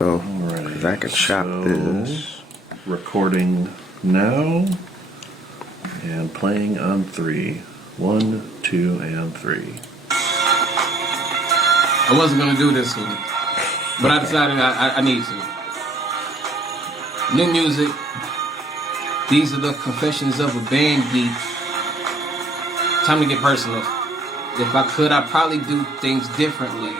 So, because I could chop this. Recording now and playing on 3. 1, 2, and 3. I wasn't going to do this one, but I decided I need to. New music. These are the confessions of a band geek. Time to get personal. If I could, I'd probably do things differently.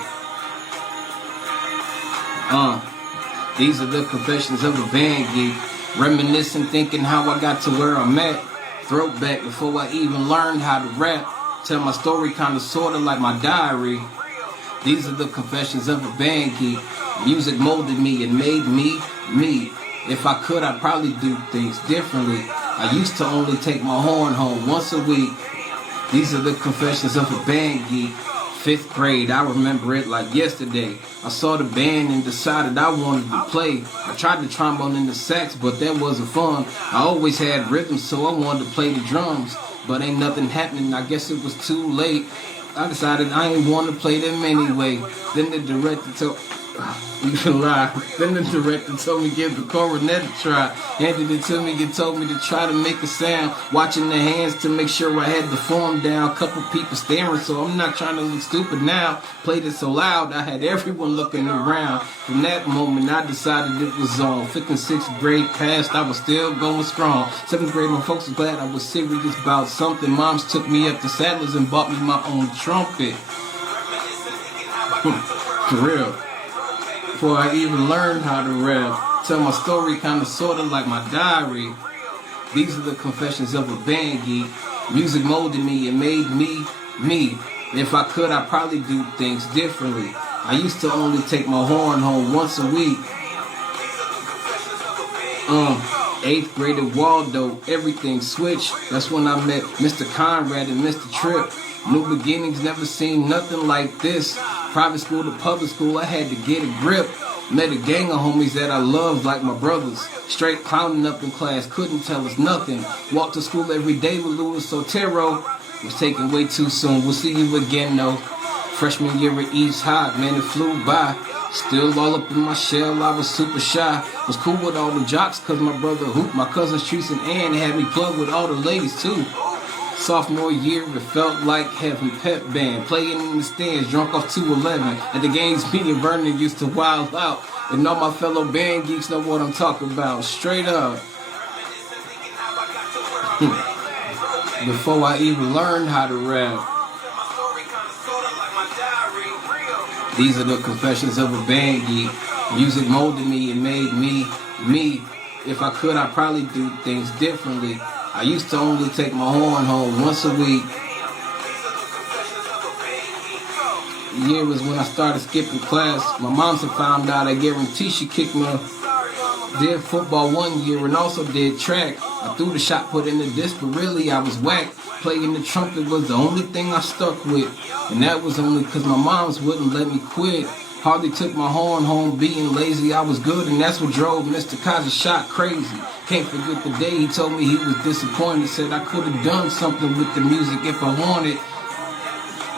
These are the confessions of a band geek. Reminiscing, thinking how I got to where I'm at. Throwback before I even learned how to rap. Tell my story kinda sorta like my diary. These are the confessions of a band geek. Music molded me and made me, me. If I could, I'd probably do things differently. I used to only take my horn home once a week. These are the confessions of a band geek. 5th grade, I remember it like yesterday. I saw the band and decided I wanted to play. I tried the trombone and the sax, but that wasn't fun. I always had rhythm, so I wanted to play the drums. But ain't nothing happening, I guess it was too late. I decided I ain't want to play them anyway. Then the director told... You can lie. Then the director told me give the cornet a try. Handed it to me and told me to try to make a sound. Watching the hands to make sure I had the form down. Couple people staring, so I'm not trying to look stupid now. Played it so loud, I had everyone looking around. From that moment, I decided it was on. 5th and 6th grade passed, I was still going strong. 7th grade, my folks was glad I was serious about something. Moms took me up to Sadler's and bought me my own trumpet. For real. Before I even learned how to rap. Tell my story kinda sorta like my diary. These are the confessions of a band geek. Music molded me and made me, me. If I could, I'd probably do things differently. I used to only take my horn home once a week. 8th grade at Waldo, everything switched. That's when I met Mr. Conrad and Mr. Tripp. New beginnings, never seen nothing like this. Private school to public school, I had to get a grip. Met a gang of homies that I loved like my brothers. Straight clowning up in class, couldn't tell us nothing. Walked to school every day with Louis Sotero. Was taken way too soon, we'll see you again though. Freshman year at East High, man it flew by. Still all up in my shell, I was super shy. Was cool with all the jocks cause my brother Hoop, my cousin Treese and Ann had me plugged with all the ladies too. Sophomore year, it felt like having pep band. Playing in the stands, drunk off 211. At the games, me and Vernon used to wild out. And all my fellow band geeks know what I'm talking about. Straight up. Before I even learned how to rap. These are the confessions of a band geek. Music molded me and made me, me. If I could, I'd probably do things differently. I used to only take my horn home once a week. The year was when I started skipping class. My mom had found out, I guarantee she kicked me. Did football one year and also did track. I threw the shot put in the disc, but really I was whack. Playing the trumpet was the only thing I stuck with. And that was only because my moms wouldn't let me quit. Hardly took my horn home, being lazy, I was good, and that's what drove Mr. Kazi's shot crazy. Can't forget the day he told me he was disappointed, said I could have done something with the music if I wanted.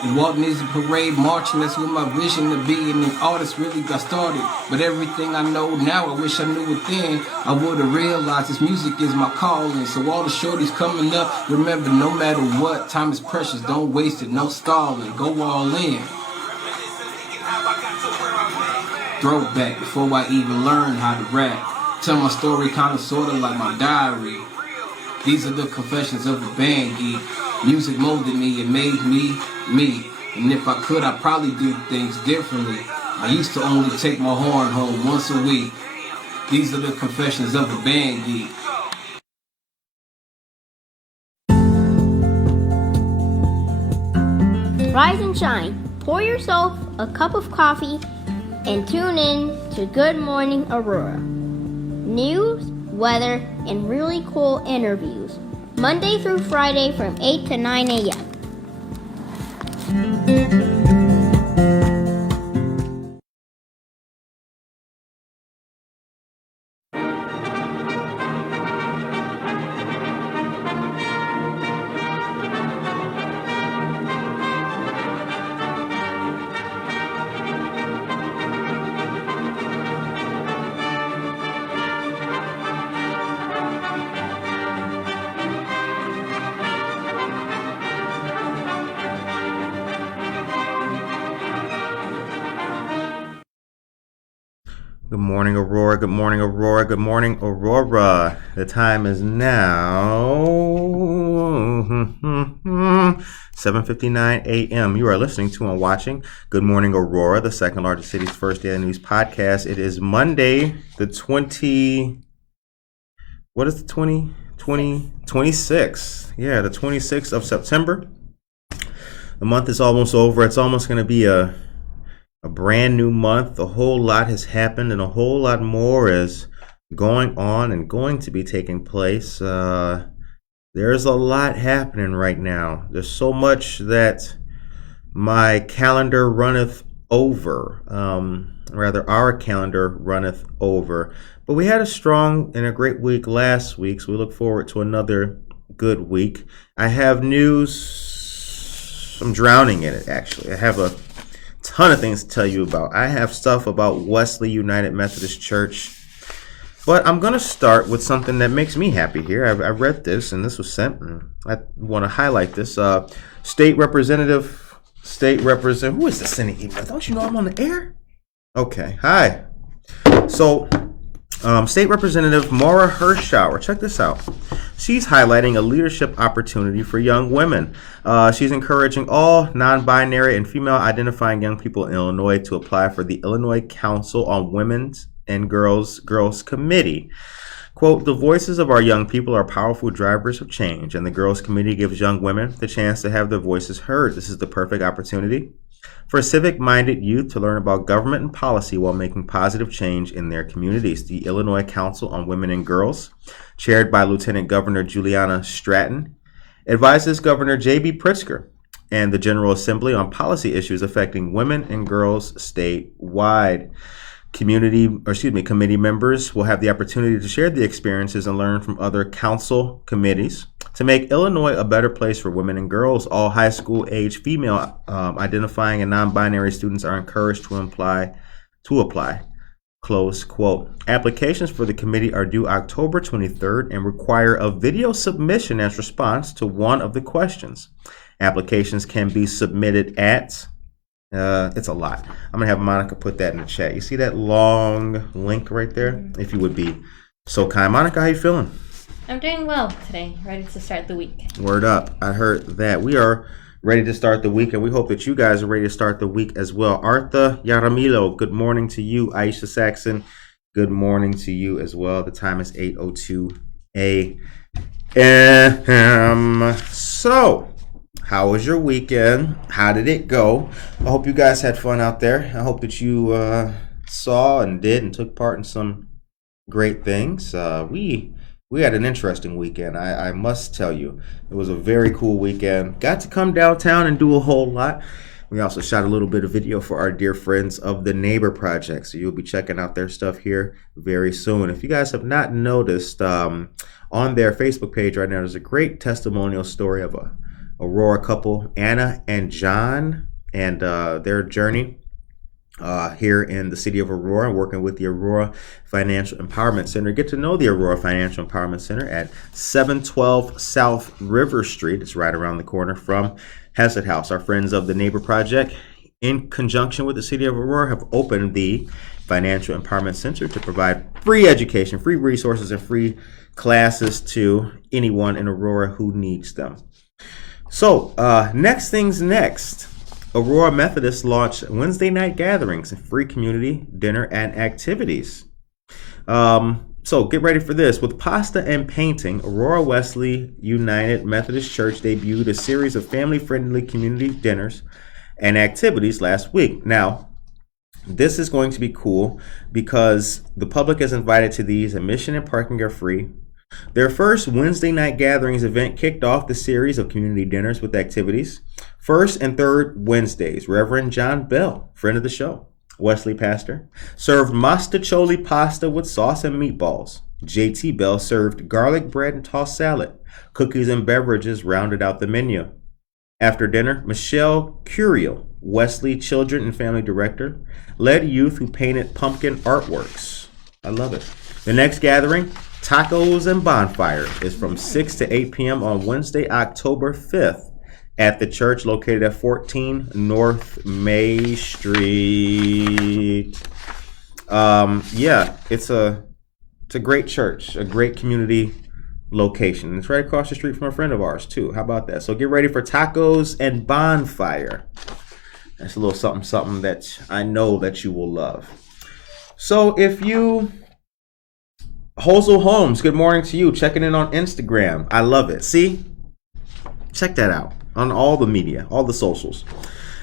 And Walt Music Parade marching, that's what my vision to be, and an artist really got started. But everything I know now, I wish I knew it then. I would have realized this music is my calling. So all the shorties coming up, remember no matter what, time is precious, don't waste it, no stalling, go all in. Throwback before I even learned how to rap. Tell my story kinda sorta like my diary. These are the confessions of a band geek. Music molded me and made me, me. And if I could, I'd probably do things differently. I used to only take my horn home once a week. These are the confessions of a band geek. Rise and shine. Pour yourself a cup of coffee and tune in to Good Morning Aurora. News, weather, and really cool interviews. Monday through Friday from 8 to 9 a.m. Good morning, Aurora. Good morning, Aurora. Good morning, Aurora. The time is now 7:59 a.m. You are listening to and watching Good Morning, Aurora, the second largest city's first daily news podcast. It is Monday, the 26th. Yeah, the 26th of September. The month is almost over. It's almost going to be a brand new month. A whole lot has happened and a whole lot more is going on and going to be taking place. There's a lot happening right now. There's so much that my calendar runneth over. Our calendar runneth over. But we had a strong and a great week last week, so we look forward to another good week. I have news. I'm drowning in it, actually. I have a ton of things to tell you about. I have stuff about Wesley United Methodist Church, but I'm going to start with something that makes me happy here. I read this, and this was sent, and I want to highlight this. State Representative, who is this sending email? Don't you know I'm on the air? Okay, hi. So, State Representative Maura Hirschauer, check this out. She's highlighting a leadership opportunity for young women. She's encouraging all non-binary and female-identifying young people in Illinois to apply for the Illinois Council on Women's and Girls Committee. Quote, "The voices of our young people are powerful drivers of change, and the Girls Committee gives young women the chance to have their voices heard. This is the perfect opportunity for civic-minded youth to learn about government and policy while making positive change in their communities." The Illinois Council on Women and Girls, chaired by Lieutenant Governor Juliana Stratton, advises Governor J.B. Pritzker and the General Assembly on policy issues affecting women and girls statewide. Committee members will have the opportunity to share the experiences and learn from other council committees to make Illinois a better place for women and girls. All high school age female identifying and non-binary students are encouraged to apply. Close quote. Applications for the committee are due October 23rd and require a video submission as response to one of the questions. Applications can be submitted at it's a lot. I'm going to have Monica put that in the chat. You see that long link right there? If you would be so kind. Monica, how you feeling? I'm doing well today. Ready to start the week. Word up. I heard that. We are ready to start the week, and we hope that you guys are ready to start the week as well. Artha Yaramilo, good morning to you. Aisha Saxon, good morning to you as well. The time is 8:02 a.m. So, how was your weekend? How did it go? I hope you guys had fun out there. I hope that you saw and did and took part in some great things. We had an interesting weekend. I must tell you, it was a very cool weekend. Got to come downtown and do a whole lot. We also shot a little bit of video for our dear friends of the Neighbor Project, so you'll be checking out their stuff here very soon. If you guys have not noticed, on their Facebook page right now, there's a great testimonial story of a Aurora couple, Anna and John, and their journey here in the city of Aurora, working with the Aurora Financial Empowerment Center. Get to know the Aurora Financial Empowerment Center at 712 South River Street. It's right around the corner from Hesed House. Our friends of the Neighbor Project, in conjunction with the city of Aurora, have opened the Financial Empowerment Center to provide free education, free resources, and free classes to anyone in Aurora who needs them. So, next things next. Aurora Methodists launched Wednesday night gatherings and free community dinner and activities. So get ready for this. With pasta and painting, Aurora Wesley United Methodist Church debuted a series of family-friendly community dinners and activities last week. Now, this is going to be cool because the public is invited to these. Admission and parking are free. Their first Wednesday night gatherings event kicked off the series of community dinners with activities. First and third Wednesdays, Reverend John Bell, friend of the show, Wesley pastor, served mastacholi pasta with sauce and meatballs. JT Bell served garlic bread and tossed salad. Cookies and beverages rounded out the menu. After dinner, Michelle Curiel, Wesley Children and Family Director, led youth who painted pumpkin artworks. I love it. The next gathering, Tacos and Bonfire, is from 6 to 8 p.m. on Wednesday, October 5th at the church located at 14 North May Street. Yeah, it's a great church, a great community location. It's right across the street from a friend of ours too. How about that? So get ready for tacos and bonfire. That's a little something something that I know that you will love. So if you Hosel Holmes, good morning to you. Checking in on Instagram. I love it. See? Check that out on all the media, all the socials.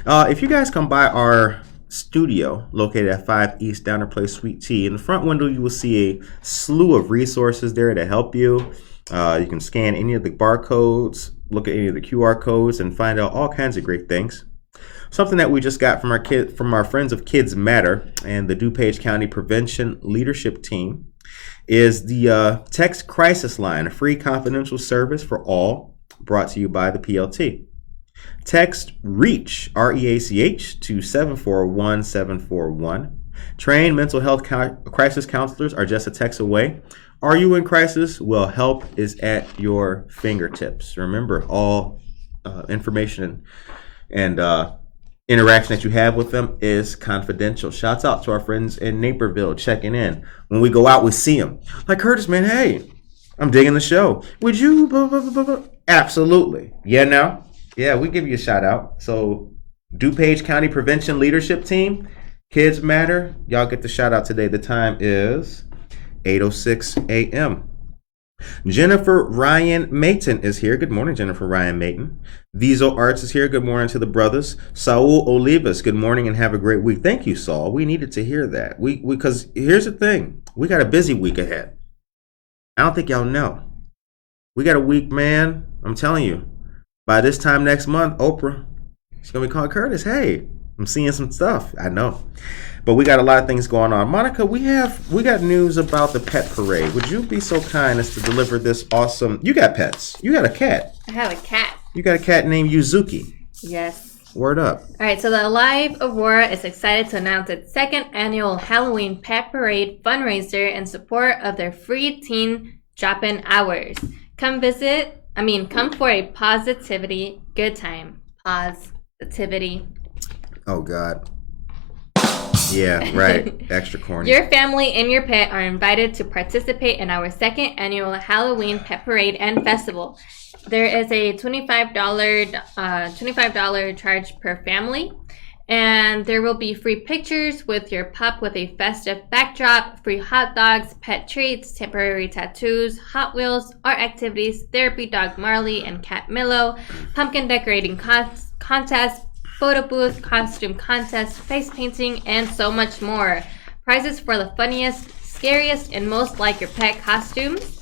If you guys come by our studio located at 5 East Downer Place Suite T, in the front window you will see a slew of resources there to help you. You can scan any of the barcodes, look at any of the QR codes, and find out all kinds of great things. Something that we just got from our friends of Kids Matter and the DuPage County Prevention Leadership Team is the text crisis line, a free confidential service for all, brought to you by the PLT. Text REACH, REACH, to 741-741. Trained mental health crisis counselors are just a text away. Are you in crisis? Well, help is at your fingertips. Remember, all information and interaction that you have with them is confidential. Shouts out to our friends in Naperville checking in. When we go out, we see them. Like, Curtis, man, hey, I'm digging the show. Would you? Blah, blah, blah, blah. Absolutely. Yeah, now? Yeah, we give you a shout out. So, DuPage County Prevention Leadership Team, Kids Matter, y'all get the shout out today. The time is 8:06 a.m. Jennifer Ryan Mayton is here. Good morning, Jennifer Ryan Mayton. Viso Arts is here. Good morning to the brothers. Saul Olivas, good morning and have a great week. Thank you, Saul. We needed to hear that. Because here's the thing. We got a busy week ahead. I don't think y'all know. We got a week, man. I'm telling you. By this time next month, Oprah, she's going to be calling Curtis. Hey, I'm seeing some stuff. I know. But we got a lot of things going on. Monica, we got news about the pet parade. Would you be so kind as to deliver this awesome... You got pets. You got a cat. I have a cat. You got a cat named Yuzuki. Yes. Word up. All right, so the Alive Aurora is excited to announce its second annual Halloween Pet Parade fundraiser in support of their free teen drop-in hours. Come for a positivity good time. Positivity. Oh, God. Yeah, right. Extra corny. Your family and your pet are invited to participate in our second annual Halloween Pet Parade and Festival. There is a $25 charge per family, and there will be free pictures with your pup with a festive backdrop, free hot dogs, pet treats, temporary tattoos, Hot Wheels, art activities, therapy dog Marley and cat Milo, pumpkin decorating contest, photo booth, costume contest, face painting, and so much more. Prizes for the funniest, scariest, and most like your pet costumes.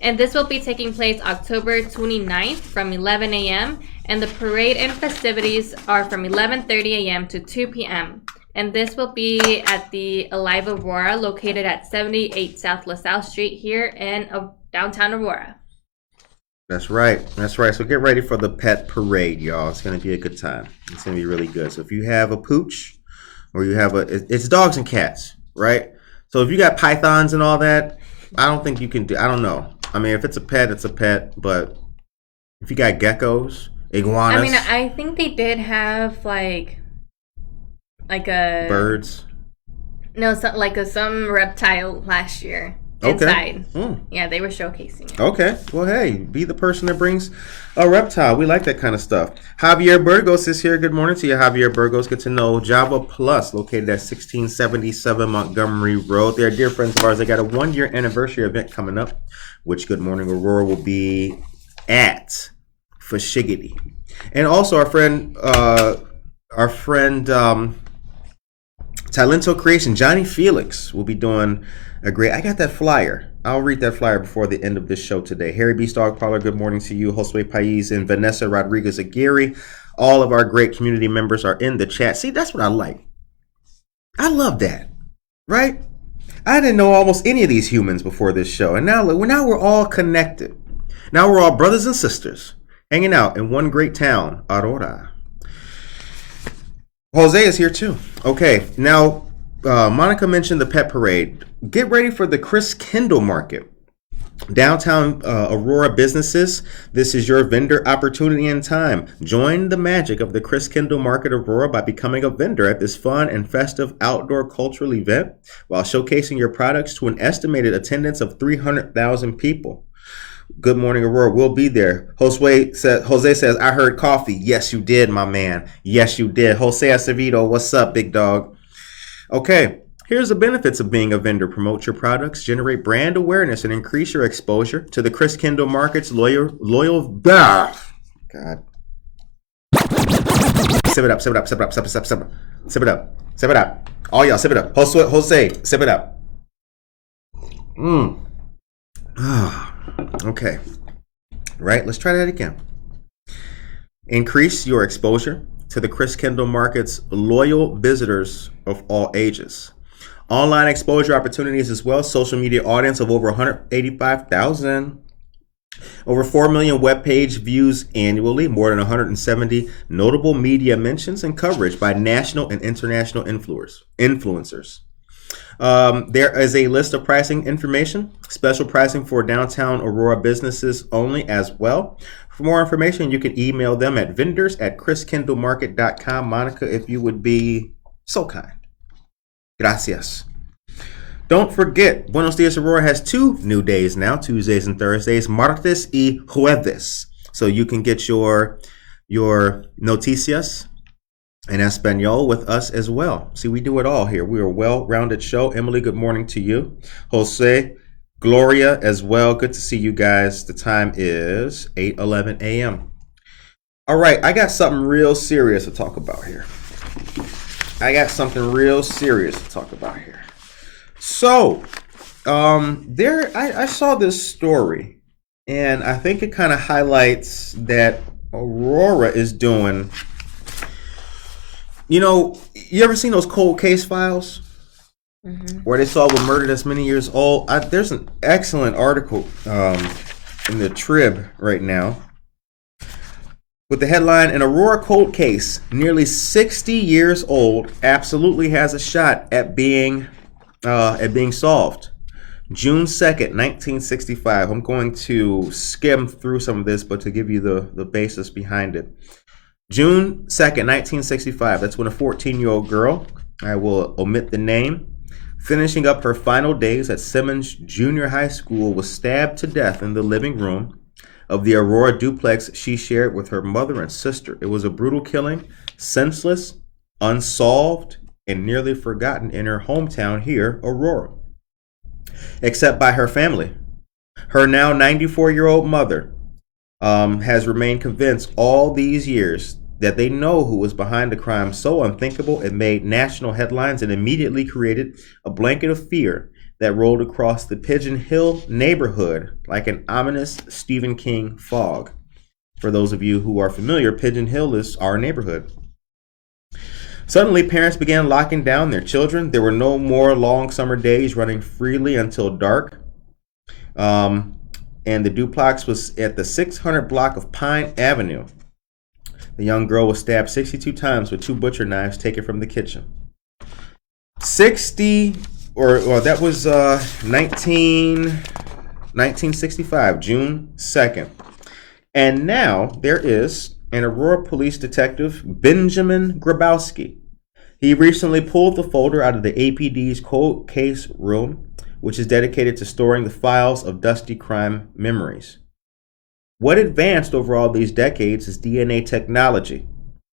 And this will be taking place October 29th from 11 a.m. And the parade and festivities are from 11:30 a.m. to 2 p.m. And this will be at the Alive Aurora, located at 78 South LaSalle Street here in downtown Aurora. That's right. That's right. So get ready for the pet parade, y'all. It's going to be a good time. It's going to be really good. So if you have a pooch or you have it's dogs and cats, right? So if you got pythons and all that, I don't think you can do, I don't know. I mean, if it's a pet, it's a pet. But if you got geckos, iguanas. I mean, I think they did have like a birds. No, some reptile last year. Inside. Okay. Yeah, they were showcasing it. Okay. Well, hey, be the person that brings a reptile. We like that kind of stuff. Javier Burgos is here. Good morning to you, Javier Burgos. Get to know Java Plus, located at 1677 Montgomery Road. They're dear friends of ours. They got a 1-year anniversary event coming up, which Good Morning Aurora will be at for Shiggity. And also our friend Talento Creation, Johnny Felix, will be doing I got that flyer. I'll read that flyer before the end of this show today. Harry Beast Dog Parlor, good morning to you. Josue Pais and Vanessa Rodriguez Aguirre. All of our great community members are in the chat. See, that's what I like. I love that, right? I didn't know almost any of these humans before this show. And now we're all connected. Now we're all brothers and sisters hanging out in one great town, Aurora. Jose is here too. Okay, now Monica mentioned the pet parade. Get ready for the Chris Kendall Market. Downtown Aurora businesses, this is your vendor opportunity and time. Join the magic of the Chris Kindle Market Aurora by becoming a vendor at this fun and festive outdoor cultural event while showcasing your products to an estimated attendance of 300,000 people. Good morning, Aurora. We'll be there. Jose says, I heard coffee. Yes, you did, my man. Yes, you did. Jose Acevedo, what's up, big dog? Okay. Here's the benefits of being a vendor. Promote your products, generate brand awareness, and increase your exposure to the Chris Kindle Market's loyal. God. Sip it up, sip it up, sip it up, sip it up, sip it up, sip it up, sip it up. All y'all, sip it up. Jose, sip it up. Okay. Right, let's try that again. Increase your exposure to the Chris Kindle Market's loyal visitors of all ages. Online exposure opportunities as well. Social media audience of over 185,000. Over 4 million webpage views annually. More than 170 notable media mentions and coverage by national and international influencers. There is a list of pricing information. Special pricing for downtown Aurora businesses only as well. For more information, you can email them at vendors@chriskindlemarket.com. Monica, if you would be so kind. Gracias. Don't forget, Buenos Dias Aurora has 2 new days now, Tuesdays and Thursdays, martes y jueves. So you can get your noticias in Espanol with us as well. See, we do it all here. We are a well-rounded show. Emily, good morning to you. Jose, Gloria as well. Good to see you guys. The time is 8:11 a.m. All right, I got something real serious to talk about here. I So, I saw this story, and I think it kind of highlights that Aurora is doing. You know, you ever seen those cold case files where they solve a murder that's many years old? There's an excellent article in the Trib right now with the headline, "An Aurora cold case, nearly 60 years old, absolutely has a shot at being solved. June 2nd, 1965. I'm going to skim through some of this, but to give you the basis behind it. June 2nd, 1965. That's when a 14-year-old girl, I will omit the name, finishing up her final days at Simmons Junior High School, was stabbed to death in the living room of the Aurora duplex she shared with her mother and sister. It was a brutal killing, senseless, unsolved, and nearly forgotten in her hometown here, Aurora, except by her family. Her now 94-year-old mother has remained convinced all these years that they know who was behind the crime so unthinkable it made national headlines and immediately created a blanket of fear that rolled across the Pigeon Hill neighborhood like an ominous Stephen King fog. For those of you who are familiar, Pigeon Hill is our neighborhood. Suddenly, parents began locking down their children. There were no more long summer days running freely until dark. And the duplex was at the 600 block of Pine Avenue. The young girl was stabbed 62 times with 2 butcher knives taken from the kitchen. That was 1965, June 2nd. And now there is an Aurora police detective, Benjamin Grabowski. He recently pulled the folder out of the APD's cold case room, which is dedicated to storing the files of dusty crime memories. What advanced over all these decades is DNA technology,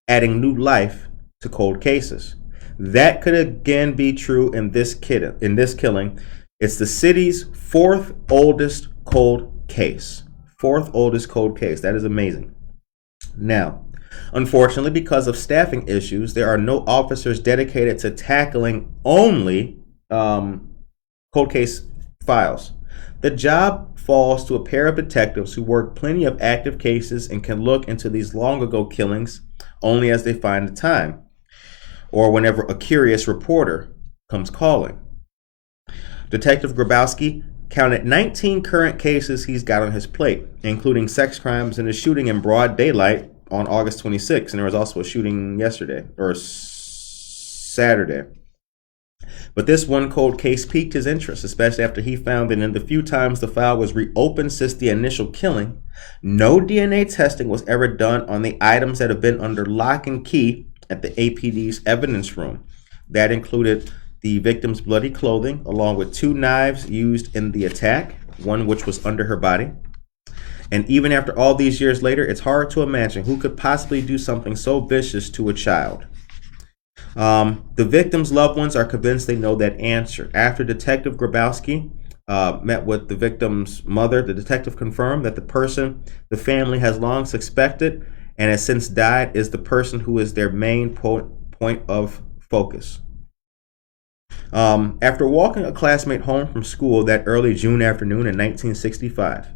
adding new life to cold cases. That could again be true in this killing. It's the city's 4th oldest cold case. 4th oldest cold case. That is amazing. Now, unfortunately, because of staffing issues, there are no officers dedicated to tackling only cold case files. The job falls to a pair of detectives who work plenty of active cases and can look into these long ago killings only as they find the time, or whenever a curious reporter comes calling. Detective Grabowski counted 19 current cases he's got on his plate, including sex crimes and a shooting in broad daylight on August 26th, and there was also a shooting yesterday, or Saturday. But this one cold case piqued his interest, especially after he found that in the few times the file was reopened since the initial killing, no DNA testing was ever done on the items that have been under lock and key at the APD's evidence room. That included the victim's bloody clothing, along with 2 knives used in the attack, one which was under her body. And even after all these years later, it's hard to imagine who could possibly do something so vicious to a child. The victim's loved ones are convinced they know that answer. After Detective Grabowski met with the victim's mother, the detective confirmed that the person the family has long suspected and has since died is the person who is their main point of focus. After walking a classmate home from school that early June afternoon in 1965,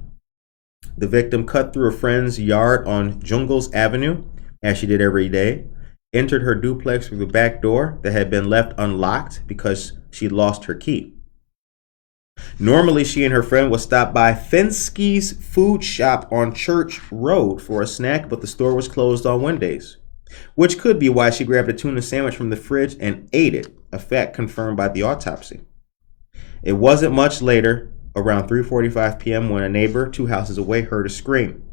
the victim cut through a friend's yard on Jungles Avenue, as she did every day, entered her duplex through the back door that had been left unlocked because she lost her key. Normally, she and her friend would stop by Fenske's food shop on Church Road for a snack, but the store was closed on Wednesdays, which could be why she grabbed a tuna sandwich from the fridge and ate it, a fact confirmed by the autopsy. It wasn't much later, around 3:45 p.m., when a neighbor 2 houses away heard a scream.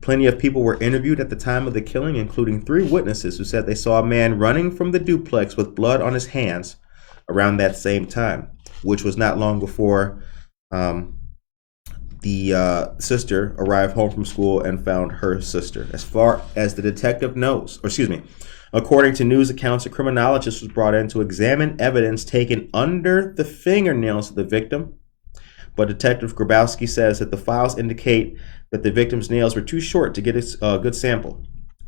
Plenty of people were interviewed at the time of the killing, including 3 witnesses who said they saw a man running from the duplex with blood on his hands around that same time, which was not long before the sister arrived home from school and found her sister. As far as the detective knows, according to news accounts, a criminologist was brought in to examine evidence taken under the fingernails of the victim. But Detective Grabowski says that the files indicate that the victim's nails were too short to get a good sample.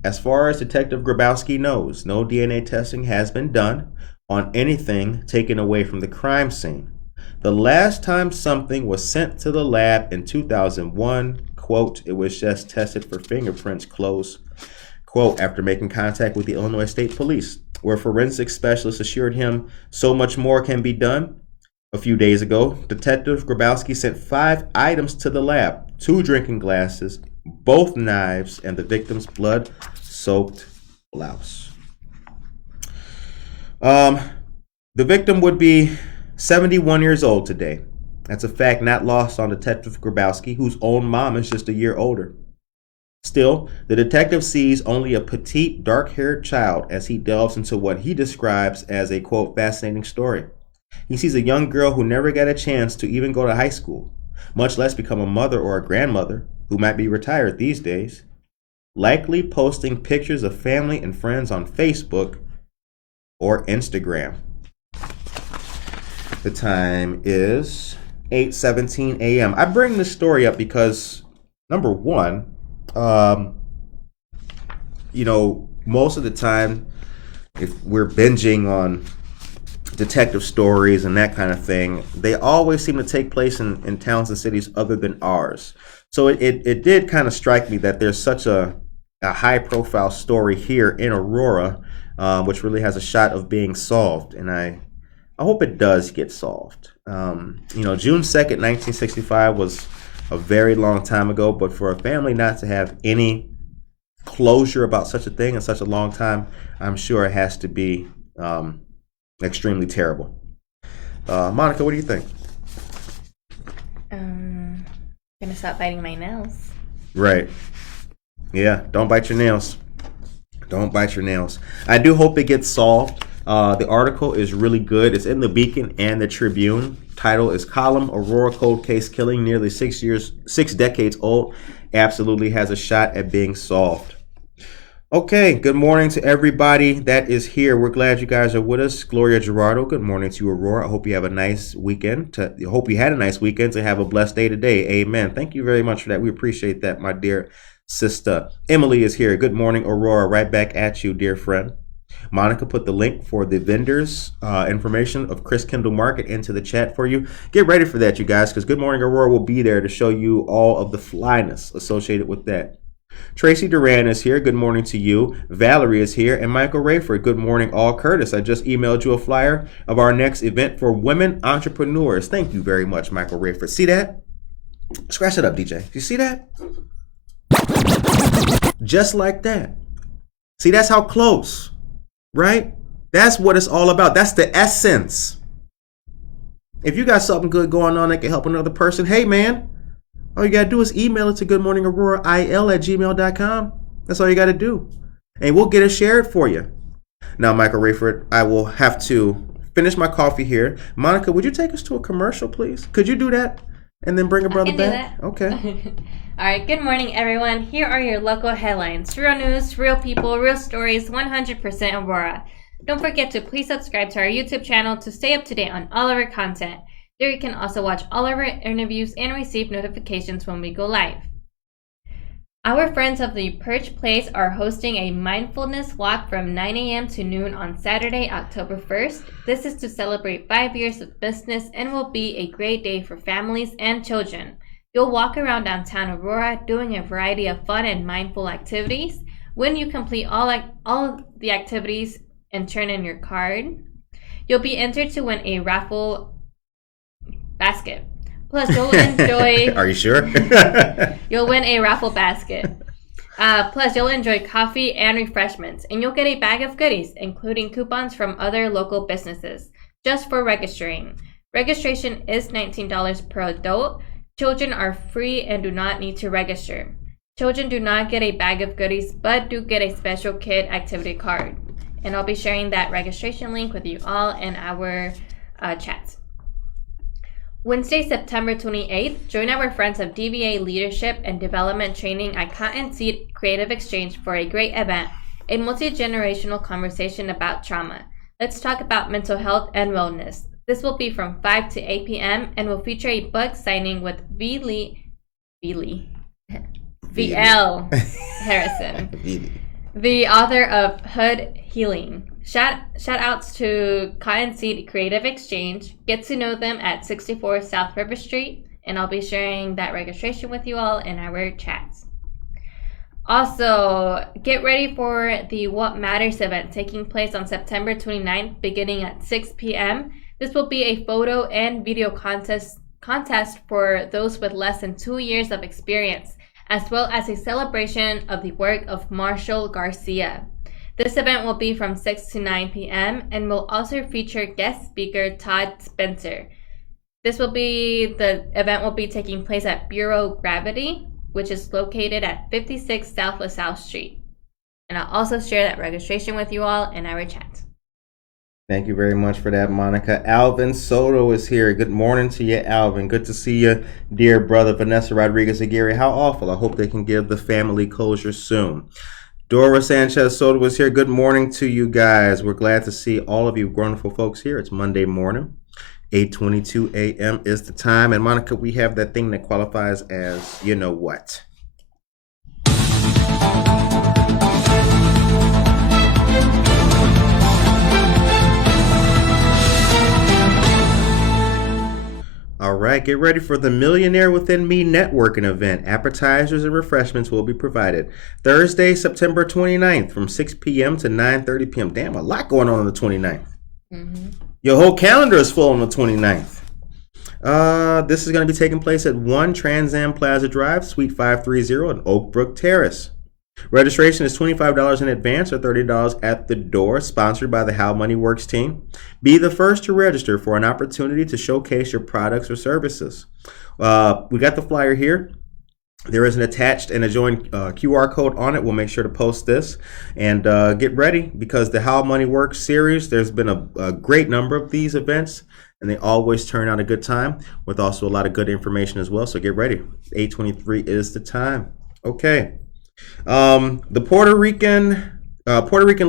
As far as Detective Grabowski knows, no DNA testing has been done on anything taken away from the crime scene. The last time something was sent to the lab in 2001, quote, it was just tested for fingerprints, close quote, after making contact with the Illinois State Police, where forensic specialists assured him so much more can be done. A few days ago, Detective Grabowski sent 5 items to the lab: 2 drinking glasses, both knives, and the victim's blood-soaked blouse. The victim would be 71 years old today. That's a fact not lost on Detective Grabowski, whose own mom is just a year older. Still, the detective sees only a petite, dark-haired child as he delves into what he describes as a, quote, fascinating story. He sees a young girl who never got a chance to even go to high school, much less become a mother or a grandmother, who might be retired these days, likely posting pictures of family and friends on Facebook or Instagram. The time is 8:17 a.m. I bring this story up because, number one, most of the time, if we're binging on detective stories and that kind of thing, they always seem to take place in towns and cities other than ours. So it did kind of strike me that there's such a high profile story here in Aurora, which really has a shot of being solved. And I hope it does get solved. June 2nd, 1965 was a very long time ago, but for a family not to have any closure about such a thing in such a long time, I'm sure it has to be extremely terrible. Monica, what do you think? Gonna stop biting my nails. Right. Yeah, don't bite your nails. Don't bite your nails. I do hope it gets solved. The article is really good. It's in the Beacon and the Tribune. Title is Column Aurora Cold Case Killing Nearly 6 decades old. Absolutely has a shot at being solved. Okay, good morning to everybody that is here. We're glad you guys are with us. Gloria Gerardo, good morning to you, Aurora. I hope you have a nice weekend. I hope you had a nice weekend to have a blessed day today. Amen. Thank you very much for that. We appreciate that, my dear sister. Emily is here. Good morning, Aurora. Right back at you, dear friend. Monica put the link for the vendors information of Chris Kendall Market into the chat for you. Get ready for that, you guys, because Good Morning Aurora will be there to show you all of the flyness associated with that. Tracy Duran is here. Good morning to you. Valerie is here. And Michael Rayford. Good morning, all. Curtis, I just emailed you a flyer of our next event for women entrepreneurs. Thank you very much, Michael Rayford. See that? Scratch it up, DJ. You see that? Just like that. See, that's how close, right? That's what it's all about. That's the essence. If you got something good going on that can help another person, hey man, all you got to do is email it to goodmorningaurora@gmail.com. That's all you got to do. And we'll get it shared for you. Now, Michael Rayford, I will have to finish my coffee here. Monica, would you take us to a commercial, please? Could you do that? And then bring a brother back? Okay. All right, good morning, everyone. Here are your local headlines. Real news, real people, real stories, 100% Aurora. Don't forget to please subscribe to our YouTube channel to stay up to date on all of our content. There you can also watch all of our interviews and receive notifications when we go live. Our friends of the Perch Place are hosting a mindfulness walk from 9 a.m. to noon on Saturday, October 1st. This is to celebrate 5 years of business and will be a great day for families and children. You'll walk around downtown Aurora doing a variety of fun and mindful activities. When you complete all of the activities and turn in your card, you'll be entered to win a raffle basket. Plus, you'll enjoy... Are you sure? You'll win a raffle basket. Plus, you'll enjoy coffee and refreshments, and you'll get a bag of goodies, including coupons from other local businesses, just for registering. Registration is $19 per adult. Children are free and do not need to register. Children do not get a bag of goodies, but do get a special kid activity card. And I'll be sharing that registration link with you all in our chats. Wednesday, September 28th, join our friends of DVA Leadership and Development Training at Cotton Seed Creative Exchange for a great event, a multi-generational conversation about trauma. Let's talk about mental health and wellness. This will be from 5 to 8 p.m. and will feature a book signing with VL Harrison, the author of Hood Healing. Shout outs to Cotton Seed Creative Exchange. Get to know them at 64 South River Street, and I'll be sharing that registration with you all in our chats. Also, get ready for the What Matters event taking place on September 29th, beginning at 6 p.m. This will be a photo and video contest for those with less than 2 years of experience, as well as a celebration of the work of Marshall Garcia. This event will be from 6 to 9 p.m. and will also feature guest speaker Todd Spencer. The event will be taking place at Bureau Gravity, which is located at 56 South LaSalle Street. And I'll also share that registration with you all in our chat. Thank you very much for that, Monica. Alvin Soto is here. Good morning to you, Alvin. Good to see you, dear brother Vanessa Rodriguez-Aguirre. How awful. I hope they can give the family closure soon. Dora Sanchez Soto is here. Good morning to you guys. We're glad to see all of you wonderful folks here. It's Monday morning. 8:22 a.m. is the time. And Monica, we have that thing that qualifies as you know what. All right, get ready for the Millionaire Within Me networking event. Appetizers and refreshments will be provided. Thursday, September 29th from 6 p.m. to 9:30 p.m. Damn, a lot going on the 29th. Mm-hmm. Your whole calendar is full on the 29th. This is going to be taking place at 1 Trans Am Plaza Drive, Suite 530 in Oak Brook Terrace. Registration is $25 in advance or $30 at the door, sponsored by the How Money Works team. Be the first to register for an opportunity to showcase your products or services. We got the flyer here. There is an attached and a joined QR code on it. We'll make sure to post this. And get ready, because the How Money Works series, there's been a great number of these events, and they always turn out a good time with also a lot of good information as well. So get ready. 8:23 is the time. Okay. The Puerto Rican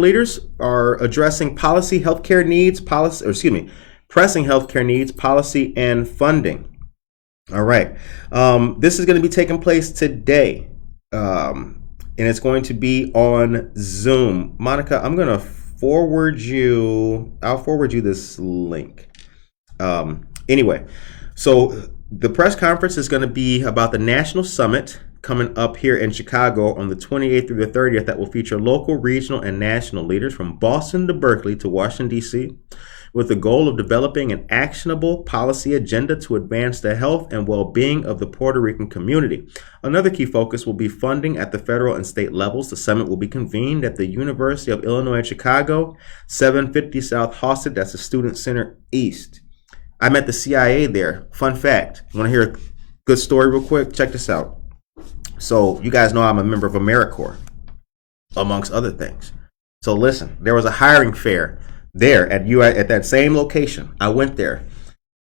leaders are addressing pressing healthcare needs, policy, and funding. All right. This is going to be taking place today, and it's going to be on Zoom. Monica, I'm going to forward you this link. Anyway, so the press conference is going to be about the National Summit coming up here in Chicago on the 28th through the 30th that will feature local, regional, and national leaders from Boston to Berkeley to Washington, D.C., with the goal of developing an actionable policy agenda to advance the health and well-being of the Puerto Rican community. Another key focus will be funding at the federal and state levels. The summit will be convened at the University of Illinois at Chicago, 750 South Hosted. That's the Student Center East. I met the CIA there. Fun fact. Want to hear a good story real quick? Check this out. So you guys know I'm a member of AmeriCorps, amongst other things. So listen, there was a hiring fair there at that same location. I went there,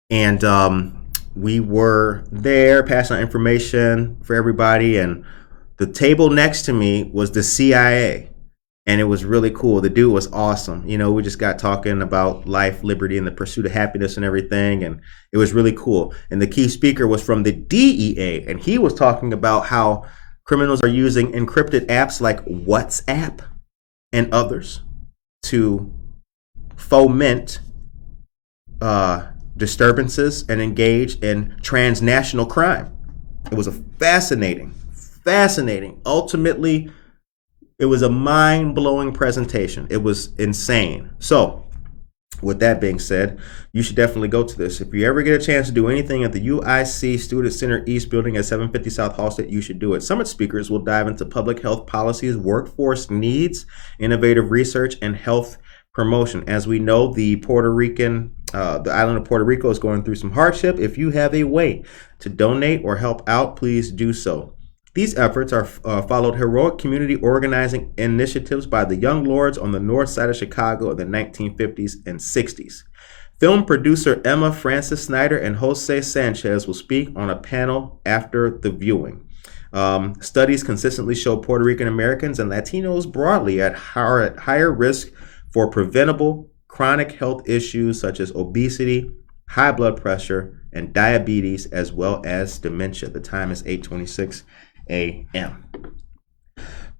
and we were there passing out information for everybody. And the table next to me was the CIA, and it was really cool. The dude was awesome. You know, we just got talking about life, liberty, and the pursuit of happiness and everything, and it was really cool. And the key speaker was from the DEA, and he was talking about how criminals are using encrypted apps like WhatsApp and others to foment disturbances and engage in transnational crime. It was a fascinating. Ultimately, it was a mind-blowing presentation. It was insane. So, with that being said, you should definitely go to this. If you ever get a chance to do anything at the UIC Student Center East Building at 750 South Halsted, you should do it. Summit speakers will dive into public health policies, workforce needs, innovative research, and health promotion. As we know, the island of Puerto Rico is going through some hardship. If you have a way to donate or help out, please do so. These efforts are followed heroic community organizing initiatives by the Young Lords on the north side of Chicago in the 1950s and 60s. Film producer Emma Francis Snyder and Jose Sanchez will speak on a panel after the viewing. Studies consistently show Puerto Rican Americans and Latinos broadly at higher risk for preventable chronic health issues such as obesity, high blood pressure, and diabetes, as well as dementia. The time is 8:26 a.m.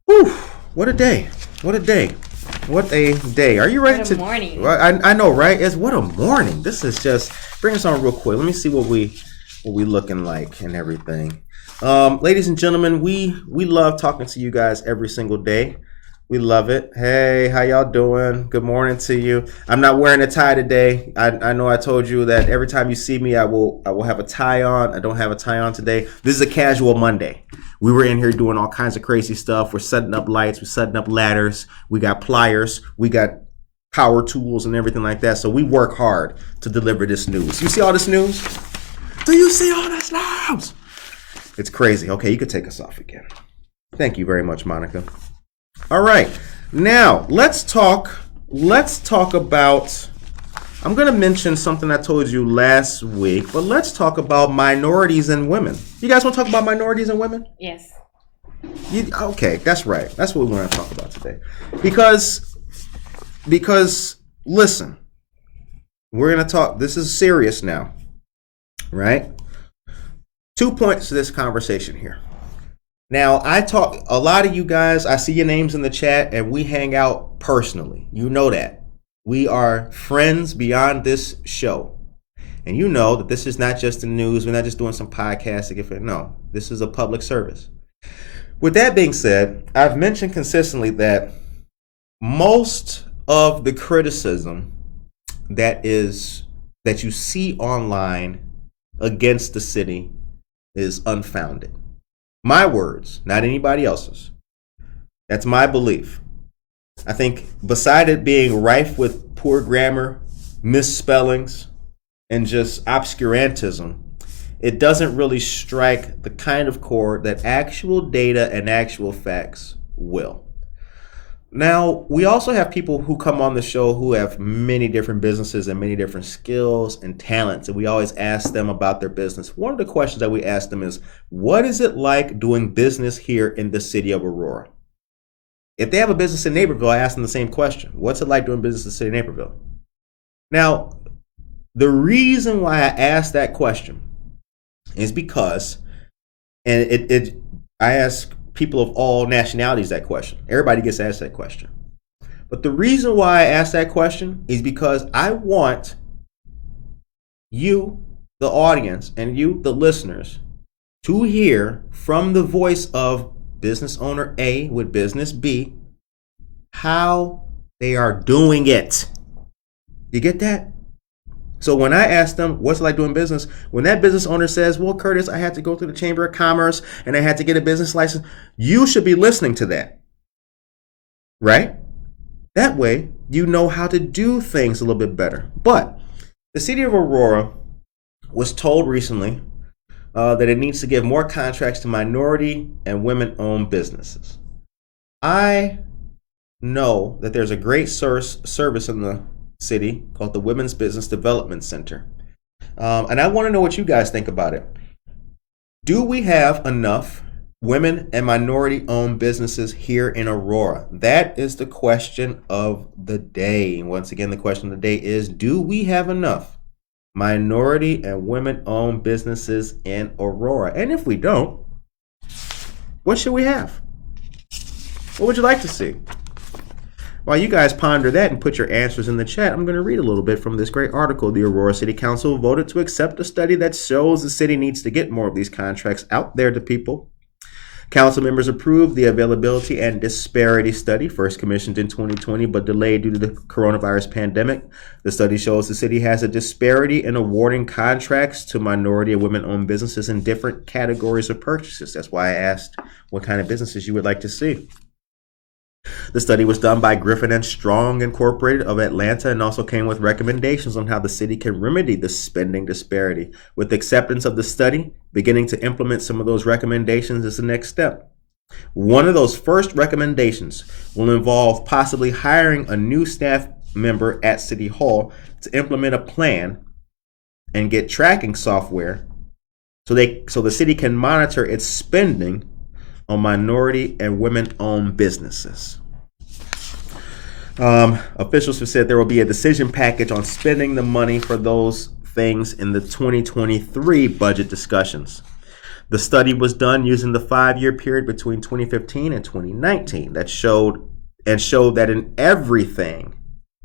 Whew, what a day. What a day. Are you ready What a morning. I know, right? What a morning. This is just, bring us on real quick. Let me see what we looking like and everything. Ladies and gentlemen, we love talking to you guys every single day. We love it. Hey, how y'all doing? Good morning to you. I'm not wearing a tie today. I know I told you that every time you see me, I will have a tie on. I don't have a tie on today. This is a casual Monday. We were in here doing all kinds of crazy stuff. We're setting up lights. We're setting up ladders. We got pliers. We got power tools and everything like that. So we work hard to deliver this news. You see all this news? Do you see all this news? It's crazy. Okay, you could take us off again. Thank you very much, Monica. All right, now let's talk about, I'm going to mention something I told you last week, but let's talk about minorities and women. You guys want to talk about minorities and women? Yes. Okay, that's right. That's what we want to talk about today. Because listen, we're going to talk, this is serious now, right? 2 points to this conversation here. Now, a lot of you guys, I see your names in the chat, and we hang out personally. You know that. We are friends beyond this show. And you know that this is not just the news. We're not just doing some podcasting. No, this is a public service. With that being said, I've mentioned consistently that most of the criticism that you see online against the city is unfounded. My words, not anybody else's. That's my belief. I think beside it being rife with poor grammar, misspellings, and just obscurantism, it doesn't really strike the kind of chord that actual data and actual facts will. Now, we also have people who come on the show who have many different businesses and many different skills and talents, and we always ask them about their business. One of the questions that we ask them is, what is it like doing business here in the city of Aurora? If they have a business in Naperville, I ask them the same question. What's it like doing business in the city of Naperville? Now, the reason why I ask that question is because, and I ask people of all nationalities that question. Everybody gets asked that question. But the reason why I ask that question is because I want you, the audience, and you, the listeners, to hear from the voice of business owner A with business B how they are doing it. You get that? So when I ask them, what's it like doing business? When that business owner says, well, Curtis, I had to go through the Chamber of Commerce and I had to get a business license, you should be listening to that, right? That way, you know how to do things a little bit better. But the city of Aurora was told recently that it needs to give more contracts to minority and women-owned businesses. I know that there's a great service in the city called the Women's Business Development Center. And I want to know what you guys think about it. Do we have enough women and minority-owned businesses here in Aurora? That is the question of the day. Once again, the question of the day is, do we have enough minority and women-owned businesses in Aurora? And if we don't, what should we have? What would you like to see? While you guys ponder that and put your answers in the chat, I'm going to read a little bit from this great article. The Aurora City Council voted to accept a study that shows the city needs to get more of these contracts out there to people. Council members approved the availability and disparity study, first commissioned in 2020 but delayed due to the coronavirus pandemic. The study shows the city has a disparity in awarding contracts to minority and women-owned businesses in different categories of purchases. That's why I asked what kind of businesses you would like to see. The study was done by Griffin and Strong Incorporated of Atlanta and also came with recommendations on how the city can remedy the spending disparity. With acceptance of the study, beginning to implement some of those recommendations is the next step. One of those first recommendations will involve possibly hiring a new staff member at City Hall to implement a plan and get tracking software so the city can monitor its spending on minority and women-owned businesses. Officials have said there will be a decision package on spending the money for those things in the 2023 budget discussions. The study was done using the 5-year period between 2015 and 2019 that showed that in everything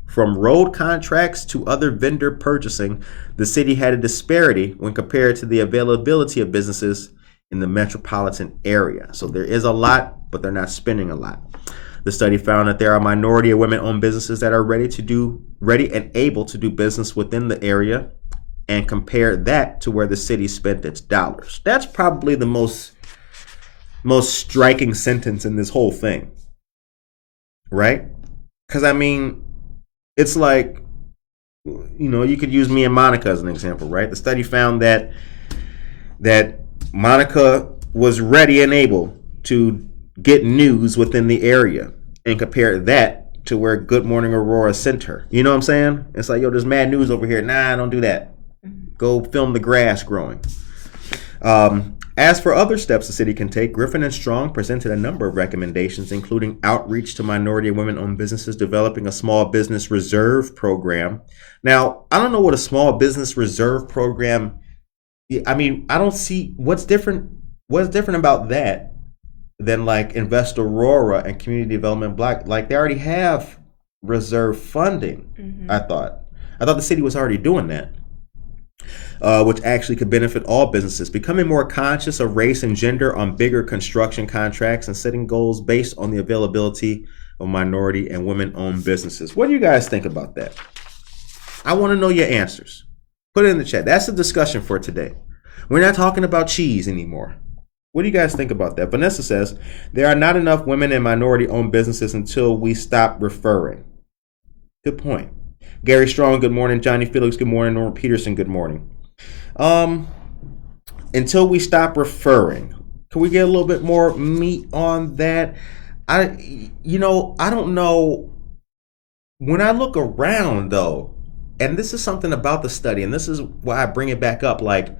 from road contracts to other vendor purchasing, the city had a disparity when compared to the availability of businesses in the metropolitan area. So there is a lot, but they're not spending a lot. The study found that there are minority and women-owned businesses that are ready and able to do business within the area, and compare that to where the city spent its dollars. That's probably the most striking sentence in this whole thing, right? Because I mean, it's like, you could use me and Monica as an example, right? The study found that Monica was ready and able to get news within the area and compare that to where Good Morning Aurora sent her. You know what I'm saying? It's like, yo, there's mad news over here. Nah, don't do that. Go film the grass growing. As for other steps the city can take, Griffin and Strong presented a number of recommendations, including outreach to minority and women-owned businesses, developing a small business reserve program. Now, I don't know what a small business reserve program. I mean, I don't see what's different about that than like Invest Aurora and Community Development Block. Like, they already have reserve funding. Mm-hmm. I thought the city was already doing that, which actually could benefit all businesses. Becoming more conscious of race and gender on bigger construction contracts and setting goals based on the availability of minority and women-owned businesses. What do you guys think about that? I want to know your answers. Put it in the chat. That's the discussion for today. We're not talking about cheese anymore. What do you guys think about that? Vanessa says, there are not enough women and minority-owned businesses until we stop referring. Good point. Gary Strong, good morning. Johnny Felix, good morning. Norman Peterson, good morning. Until we stop referring. Can we get a little bit more meat on that? I don't know. When I look around, though, and this is something about the study, and this is why I bring it back up, like,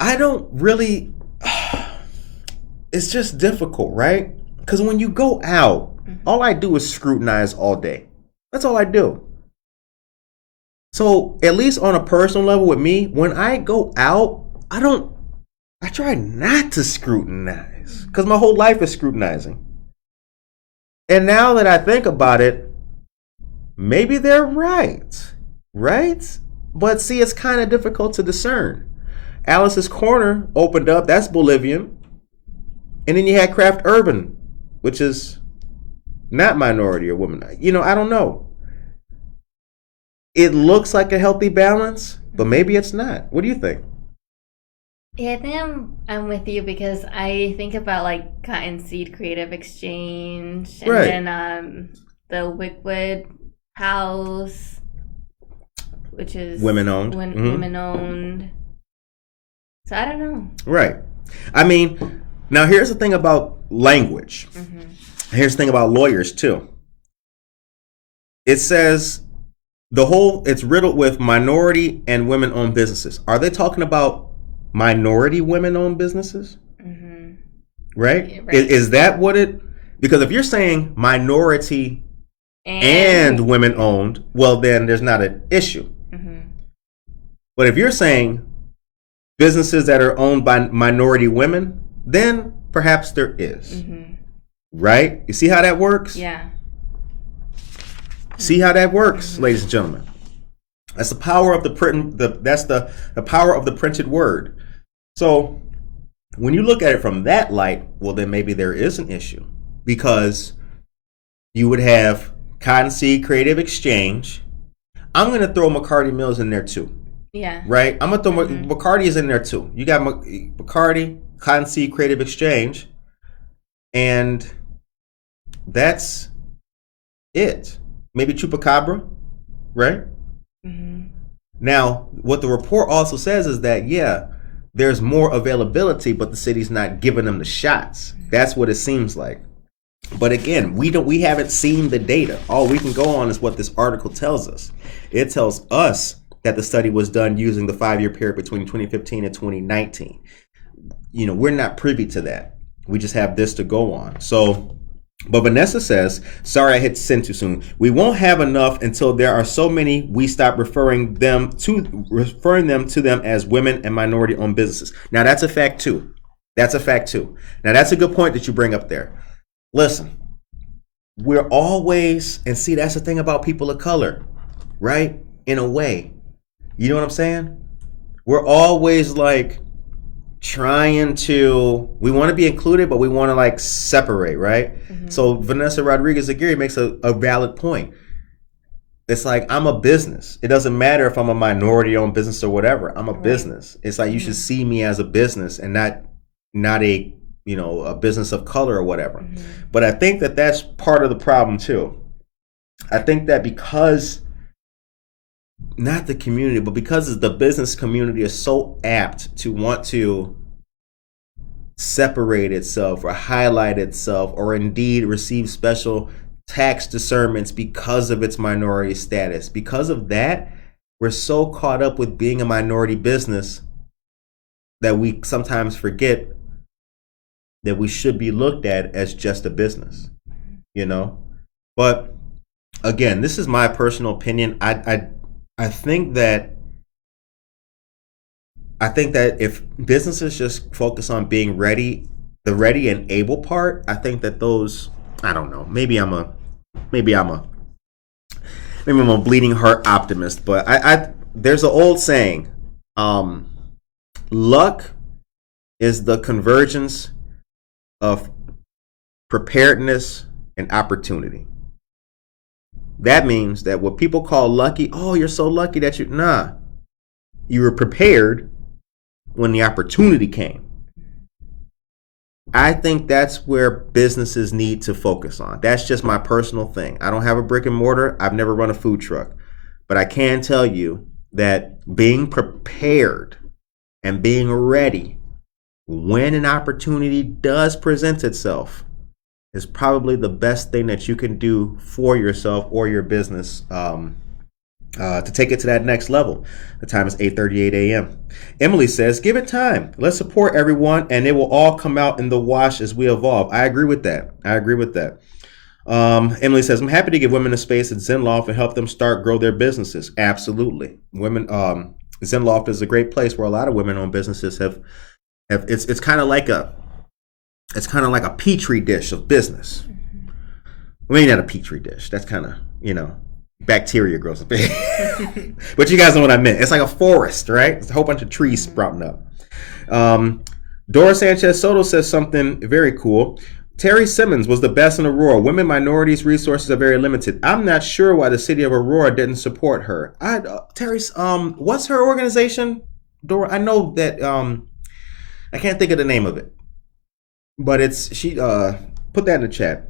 I don't really, it's just difficult, right? Because when you go out, all I do is scrutinize all day. That's all I do. So at least on a personal level with me, when I go out, I try not to scrutinize because my whole life is scrutinizing. And now that I think about it, maybe they're right? But see, it's kind of difficult to discern. Alice's Corner opened up, that's Bolivian. And then you had Craft Urban, which is not minority or woman. I don't know. It looks like a healthy balance, but maybe it's not. What do you think? Yeah, I think I'm with you because I think about like Cottonseed Creative Exchange and then the Wickwood House. which is women-owned. Women-owned. So I don't know. Right. I mean, now here's the thing about language. Here's the thing about lawyers too. It says it's riddled with minority and women-owned businesses. Are they talking about minority women-owned businesses? Right? Yeah, right. Is that what it? Because if you're saying minority and women-owned, well, then there's not an issue. But if you're saying businesses that are owned by minority women, then perhaps there is. Right? You see how that works? Yeah. See how that works, ladies and gentlemen. That's the power of the print. That's the power of the printed word. So when you look at it from that light, well, then maybe there is an issue, because you would have Cottonseed Creative Exchange. I'm going to throw McCarty Mills in there too. Yeah. Right? I'm going to throw McCarty is in there too. You got McCarty, Cottonseed Creative Exchange, and that's it. Maybe Chupacabra, right? Now, what the report also says is that, yeah, there's more availability, but the city's not giving them the shots. That's what it seems like. But again, we haven't seen the data. All we can go on is what this article tells us. It tells us that the study was done using the 5-year period between 2015 and 2019. You know, we're not privy to that. We just have this to go on. So, but Vanessa says, sorry I hit send too soon. We won't have enough until there are so many we stop referring them to them as women and minority owned businesses. Now that's a fact too. Now that's a good point that you bring up there. Listen, we're always, and see, that's the thing about people of color, right? In a way, you know what I'm saying? We're always like we want to be included, but we want to like separate, right? So Vanessa Rodriguez Aguirre makes a valid point. It's like, I'm a business. It doesn't matter if I'm a minority owned business or whatever. I'm a business. It's like, you should see me as a business and not a, you know, a business of color or whatever. But I think that that's part of the problem too. I think that because, not the community, but because the business community is so apt to want to separate itself or highlight itself, or indeed receive special tax discernments because of its minority status. Because of that, we're so caught up with being a minority business that we sometimes forget that we should be looked at as just a business, you know? But again, this is my personal opinion. I think that if businesses just focus on being ready, the ready and able part, I think that those, I don't know, maybe I'm a bleeding heart optimist, but there's an old saying, luck is the convergence of preparedness and opportunity. That means that what people call lucky, oh, you're so lucky that you were prepared when the opportunity came. I think that's where businesses need to focus on. That's just my personal thing. I don't have a brick and mortar. I've never run a food truck. But I can tell you that being prepared and being ready when an opportunity does present itself is probably the best thing that you can do for yourself or your business to take it to that next level. The time is 8:38 a.m. Emily says, give it time. Let's support everyone, and it will all come out in the wash as we evolve. I agree with that. Emily says, I'm happy to give women a space at Zenloft and help them grow their businesses. Absolutely. Women, Zenloft is a great place where a lot of women-owned businesses have it's kind of like a petri dish of business. Maybe not a petri dish. That's kind of, bacteria grows up there. But you guys know what I meant. It's like a forest, right? It's a whole bunch of trees sprouting up. Dora Sanchez Soto says something very cool. Terry Simmons was the best in Aurora. Women minorities resources are very limited. I'm not sure why the city of Aurora didn't support her. Terry's what's her organization? Dora, I know that I can't think of the name of it. But she put that in the chat.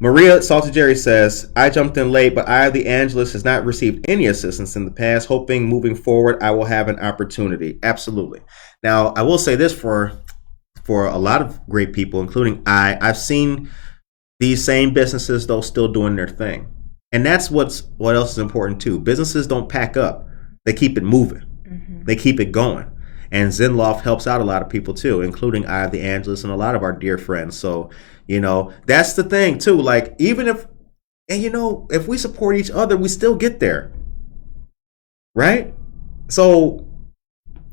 Maria Salty Jerry says, I jumped in late, but I, the Angelus, has not received any assistance in the past. Hoping moving forward, I will have an opportunity. Absolutely. Now, I will say this for a lot of great people, including I've seen these same businesses, though, still doing their thing. And that's what else is important, too. Businesses don't pack up. They keep it moving. Mm-hmm. They keep it going. And Zenloft helps out a lot of people, too, including I, the Angelus, and a lot of our dear friends. So, that's the thing, too. Like, even if we support each other, we still get there. Right? So,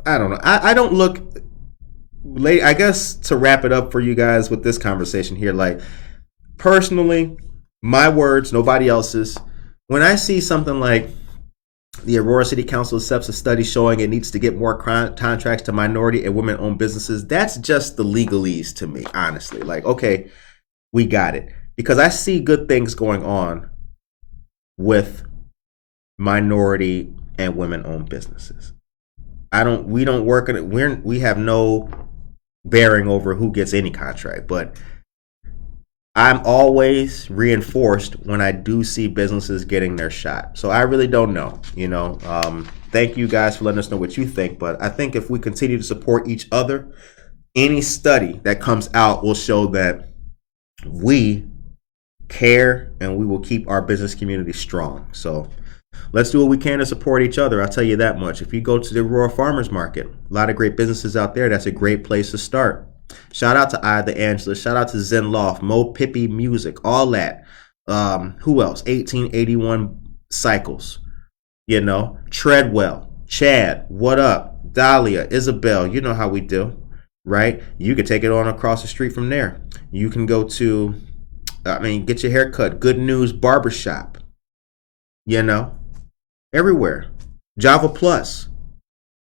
I don't know. I don't look late. I guess to wrap it up for you guys with this conversation here, like, personally, my words, nobody else's, when I see something like the Aurora City Council accepts a study showing it needs to get more contracts to minority and women-owned businesses, that's just the legalese to me, honestly. Like, okay, we got it. Because I see good things going on with minority and women-owned businesses. We don't work in it. We have no bearing over who gets any contract, but I'm always reinforced when I do see businesses getting their shot. So I really don't know, Thank you guys for letting us know what you think. But I think if we continue to support each other, any study that comes out will show that we care and we will keep our business community strong. So let's do what we can to support each other. I'll tell you that much. If you go to the Aurora Farmers Market, a lot of great businesses out there. That's a great place to start. Shout out to I, the Angelus. Shout out to Zen Loft, Mo Pippi Music, all that. Who else? 1881 Cycles. Treadwell, Chad, What Up, Dahlia, Isabel. You know how we do, right? You could take it on across the street from there. You can go to, get your hair cut. Good News Barbershop. Everywhere. Java Plus.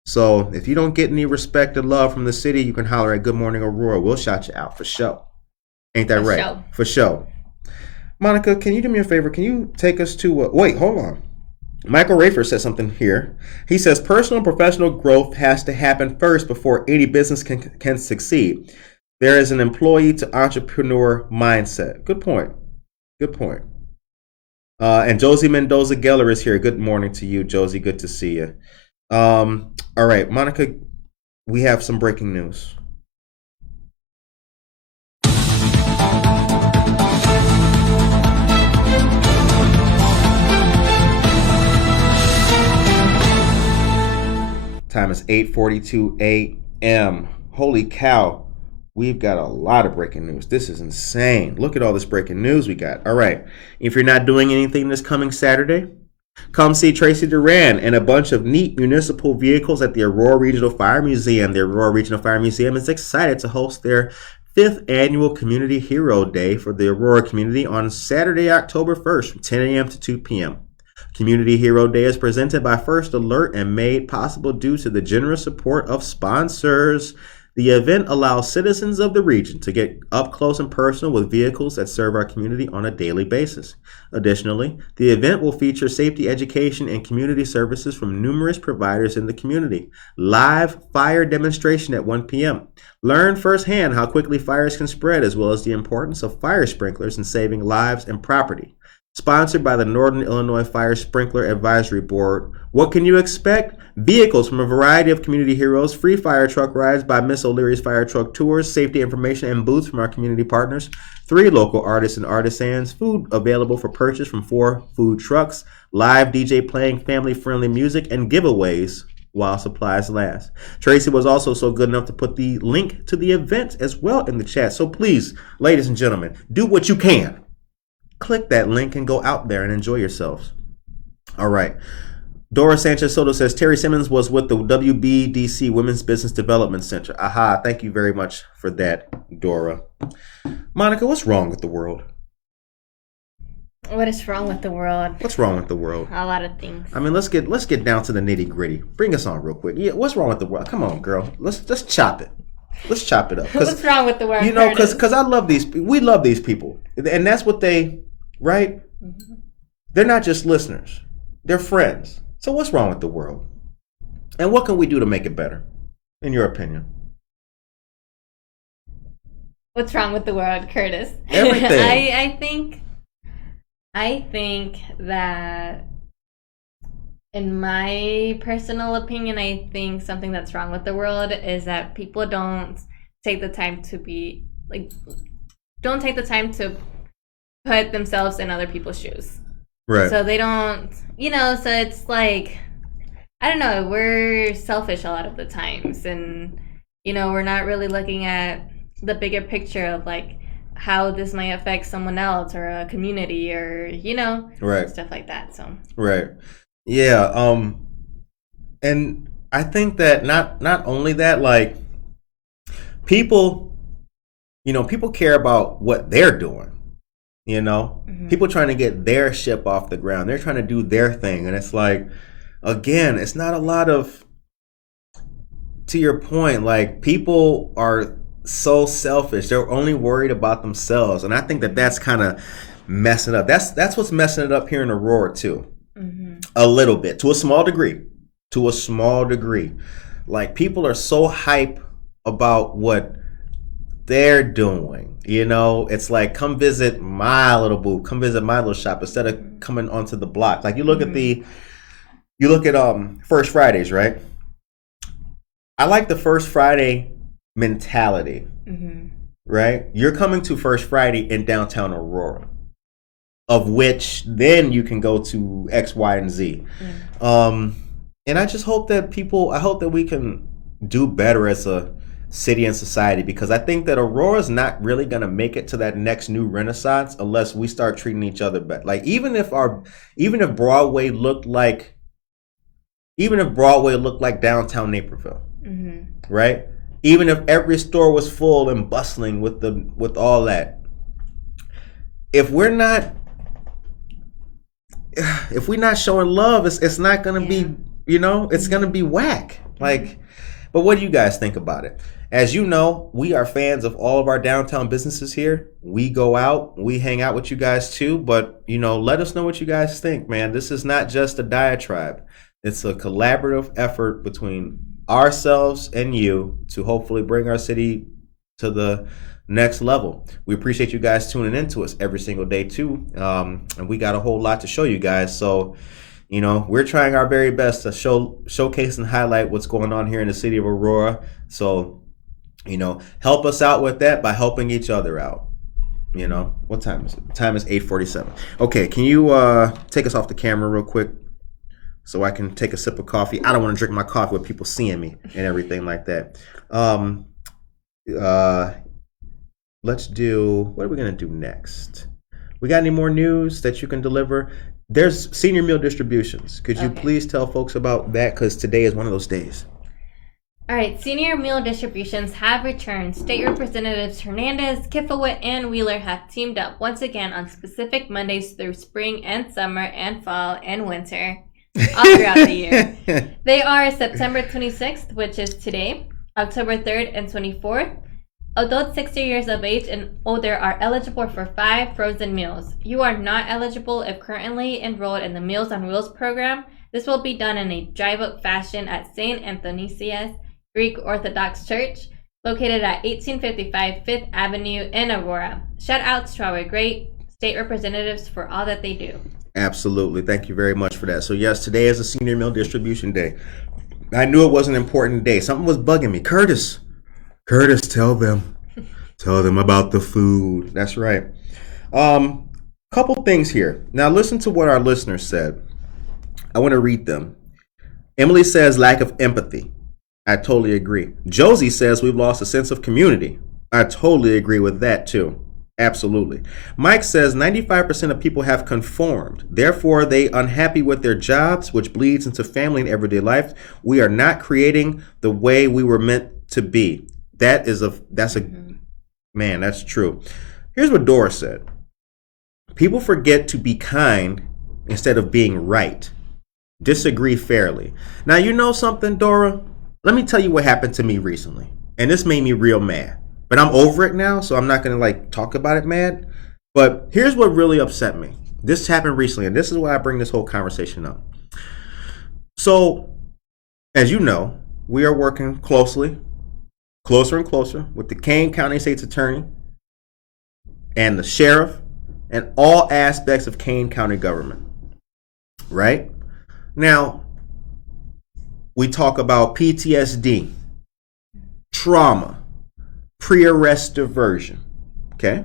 So if you don't get any respect and love from the city, you can holler at Good Morning Aurora. We'll shout you out for sure. Ain't that right? Show. For sure. Monica, can you do me a favor? Can you take us to... wait, hold on. Michael Rafer says something here. He says, personal and professional growth has to happen first before any business can succeed. There is an employee to entrepreneur mindset. Good point. Good point. And Josie Mendoza Geller is here. Good morning to you, Josie. Good to see you. All right, Monica, we have some breaking news. Time is 8:42 a.m. Holy cow, we've got a lot of breaking news. This is insane. Look at all this breaking news we got. All right, if you're not doing anything this coming Saturday, come see Tracy Duran and a bunch of neat municipal vehicles at the Aurora Regional Fire Museum. The Aurora Regional Fire Museum is excited to host their 5th annual Community Hero Day for the Aurora community on Saturday, October 1st from 10 a.m. to 2 p.m. Community Hero Day is presented by First Alert and made possible due to the generous support of sponsors. The event allows citizens of the region to get up close and personal with vehicles that serve our community on a daily basis. Additionally, the event will feature safety education and community services from numerous providers in the community. Live fire demonstration at 1 p.m. Learn firsthand how quickly fires can spread, as well as the importance of fire sprinklers in saving lives and property. Sponsored by the Northern Illinois Fire Sprinkler Advisory Board. What can you expect? Vehicles from a variety of community heroes, free fire truck rides by Miss O'Leary's Fire Truck Tours, safety information and booths from our community partners, 3 local artists and artisans, food available for purchase from 4 food trucks, live DJ playing family-friendly music, and giveaways while supplies last. Tracy was also so good enough to put the link to the event as well in the chat. So please, ladies and gentlemen, do what you can. Click that link and go out there and enjoy yourselves. All right. Dora Sanchez Soto says Terry Simmons was with the WBDC Women's Business Development Center. Aha, thank you very much for that, Dora. Monica, what's wrong with the world? What is wrong with the world? What's wrong with the world? A lot of things. I mean, let's get down to the nitty gritty. Bring us on real quick. Yeah, what's wrong with the world? Come on, girl. Let's chop it. Let's chop it up. What's wrong with the world? Because I love these. We love these people, and that's what they. Right? Mm-hmm. They're not just listeners. They're friends. So what's wrong with the world? And what can we do to make it better, in your opinion? What's wrong with the world, Curtis? Everything. I think that, in my personal opinion, I think something that's wrong with the world is that people don't take the time to be like, don't take the time to put themselves in other people's shoes. Right. So they don't, so it's like, I don't know, we're selfish a lot of the times, and we're not really looking at the bigger picture of like how this might affect someone else or a community or right, stuff like that. So right, yeah. And I think that not only that, like people, people care about what they're doing. People trying to get their ship off the ground. They're trying to do their thing, and it's like, again, it's not a lot of. To your point, like people are so selfish. They're only worried about themselves, and I think that that's kind of messing up. That's what's messing it up here in Aurora too, a little bit, to a small degree. Like people are so hype about what they're doing. It's like, come visit my little booth, come visit my little shop instead of coming onto the block. Like you look at First Fridays, right? I like the First Friday mentality, right? You're coming to First Friday in downtown Aurora, of which then you can go to X, Y, and Z. And I just hope that we can do better as a city and society, because I think that Aurora's not really going to make it to that next new renaissance unless we start treating each other better. Like even if Broadway looked like downtown Naperville, right? Even if every store was full and bustling with all that, if we're not showing love, it's not going to be, it's going to be whack. Like, but what do you guys think about it? As you know, we are fans of all of our downtown businesses here. We go out, we hang out with you guys too, but let us know what you guys think, man. This is not just a diatribe. It's a collaborative effort between ourselves and you to hopefully bring our city to the next level. We appreciate you guys tuning into us every single day too. And we got a whole lot to show you guys. So, we're trying our very best to showcase and highlight what's going on here in the city of Aurora. So, help us out with that by helping each other out. What time is it? Time is 8:47. Okay, can you take us off the camera real quick so I can take a sip of coffee? I don't want to drink my coffee with people seeing me and everything like that. Let's do, what are we going to do next? We got any more news that you can deliver? There's senior meal distributions. Could you please tell folks about that? Because today is one of those days. All right, senior meal distributions have returned. State Representatives Hernandez, Kifowit, and Wheeler have teamed up once again on specific Mondays through spring and summer and fall and winter, all throughout the year. They are September 26th, which is today, October 3rd and 24th. Adults 60 years of age and older are eligible for 5 frozen meals. You are not eligible if currently enrolled in the Meals on Wheels program. This will be done in a drive-up fashion at St. Athanasius Greek Orthodox Church, located at 1855 5th Avenue in Aurora. Shout outs to our great state representatives for all that they do. Absolutely. Thank you very much for that. So yes, today is a senior meal distribution day. I knew it was an important day. Something was bugging me. Curtis, tell them about the food. That's right. Couple things here. Now listen to what our listeners said. I want to read them. Emily says lack of empathy. I totally agree. Josie says we've lost a sense of community. I totally agree with that too. Absolutely. Mike says 95% of people have conformed. Therefore, they unhappy with their jobs, which bleeds into family and everyday life. We are not creating the way we were meant to be. That's true. Here's what Dora said. People forget to be kind instead of being right. Disagree fairly. Now, you know something, Dora? Let me tell you what happened to me recently. And this made me real mad. But I'm over it now, so I'm not going to talk about it mad. But here's what really upset me. This happened recently, and this is why I bring this whole conversation up. So, as you know, we are working closer and closer with the Kane County State's Attorney and the sheriff and all aspects of Kane County government. Right? Now, we talk about PTSD, trauma, pre-arrest diversion. Okay?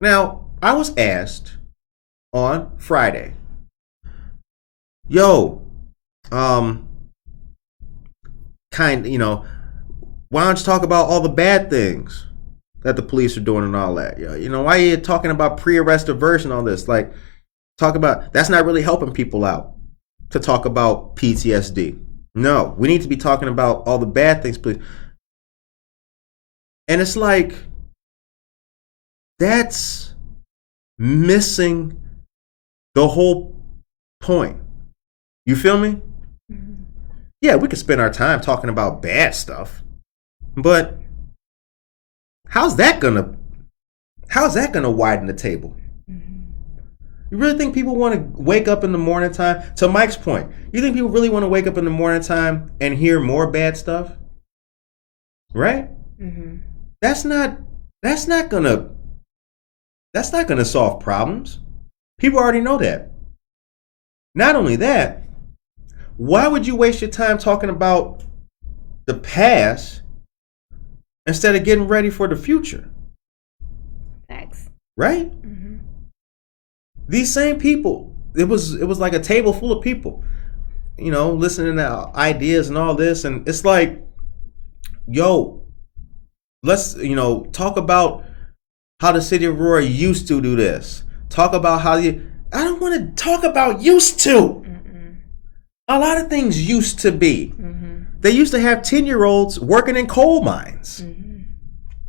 Now, I was asked on Friday, yo, why don't you talk about all the bad things that the police are doing and all that? Why are you talking about pre-arrest diversion, all this? Like, talk about, that's not really helping people out to talk about PTSD. No, we need to be talking about all the bad things, please. And it's like, that's missing the whole point. You feel me? Yeah, we could spend our time talking about bad stuff, but how's that gonna widen the table? You really think people want to wake up in the morning time? To Mike's point, you think people really want to wake up in the morning time and hear more bad stuff? Right? Mm-hmm. That's not gonna solve problems. People already know that. Not only that, why would you waste your time talking about the past instead of getting ready for the future? Facts. Right? Mm-hmm. These same people, it was like a table full of people, listening to ideas and all this, and it's like, yo, let's talk about how the city of Aurora used to do this. Talk about how I don't want to talk about used to. Mm-mm. A lot of things used to be. Mm-hmm. They used to have 10-year-olds working in coal mines. Mm-hmm.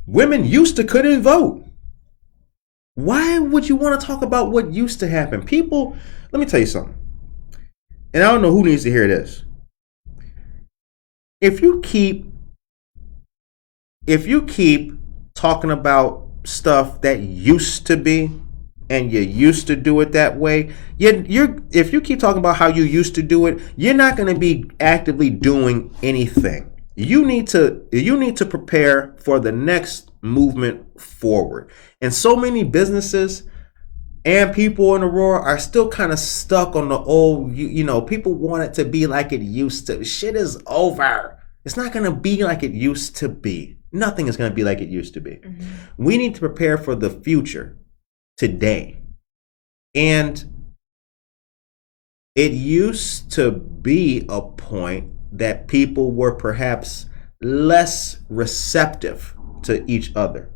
Women used to couldn't vote. Why would you want to talk about what used to happen? People, let me tell you something. And I don't know who needs to hear this. If you keep talking about stuff that used to be, and you used to do it that way, if you keep talking about how you used to do it, you're not going to be actively doing anything. You need to prepare for the next movement forward. And so many businesses and people in Aurora are still kind of stuck on the old, people want it to be like it used to. Shit is over. It's not going to be like it used to be. Nothing is going to be like it used to be. Mm-hmm. We need to prepare for the future today. And it used to be a point that people were perhaps less receptive to each other.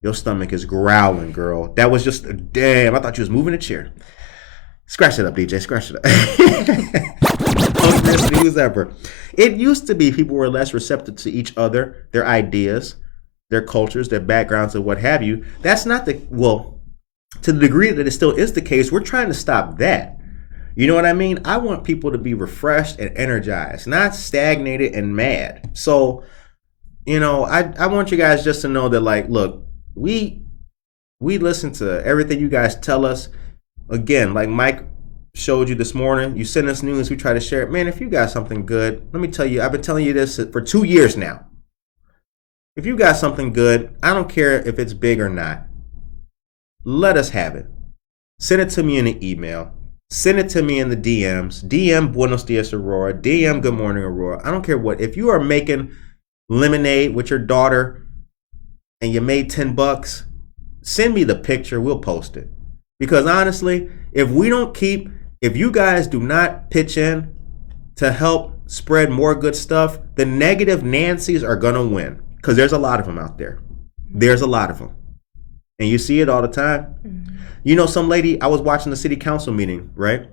Your stomach is growling, girl. That was just, damn, I thought you was moving a chair. Scratch it up, DJ, scratch it up. Most news ever. It used to be people were less receptive to each other, their ideas, their cultures, their backgrounds, and what have you. That's not to the degree that it still is the case, we're trying to stop that. You know what I mean? I want people to be refreshed and energized, not stagnated and mad. So, I want you guys just to know that, like, look, we listen to everything you guys tell us. Again, like Mike showed you this morning, you send us news, we try to share it. Man, if you got something good, let me tell you, I've been telling you this for 2 years now. If you got something good, I don't care if it's big or not, let us have it. Send it to me in an email. Send it to me in the DMs. DM Buenos Dias Aurora. DM Good Morning Aurora. I don't care what. If you are making lemonade with your daughter and you made $10, send me the picture. We'll post it. Because honestly, if you guys do not pitch in to help spread more good stuff, the negative Nancys are going to win. Because there's a lot of them out there. There's a lot of them. And you see it all the time. Mm-hmm. Some lady, I was watching the city council meeting, right?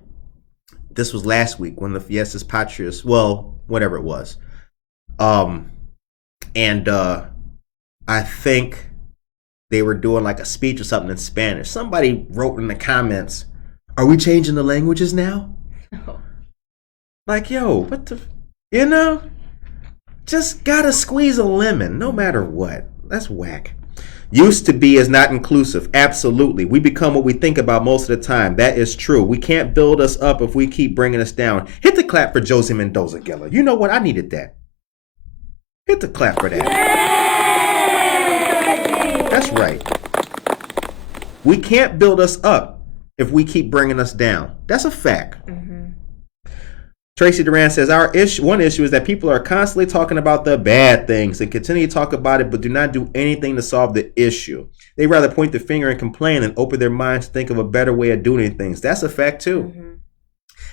This was last week when the Fiestas Patrias, whatever it was. And I think they were doing like a speech or something in Spanish. Somebody wrote in the comments, are we changing the languages now? Oh. Like, yo, what the, just gotta squeeze a lemon no matter what. That's whack. Used to be is not inclusive. Absolutely. We become what we think about most of the time. That is true. We can't build us up if we keep bringing us down. Hit the clap for Josie Mendoza Geller. You know what? I needed that. Hit the clap for that. Yay! That's right. We can't build us up if we keep bringing us down. That's a fact. Tracy Duran says, one issue is that people are constantly talking about the bad things and continue to talk about it, but do not do anything to solve the issue. They rather point the finger and complain than open their minds to think of a better way of doing things. That's a fact too.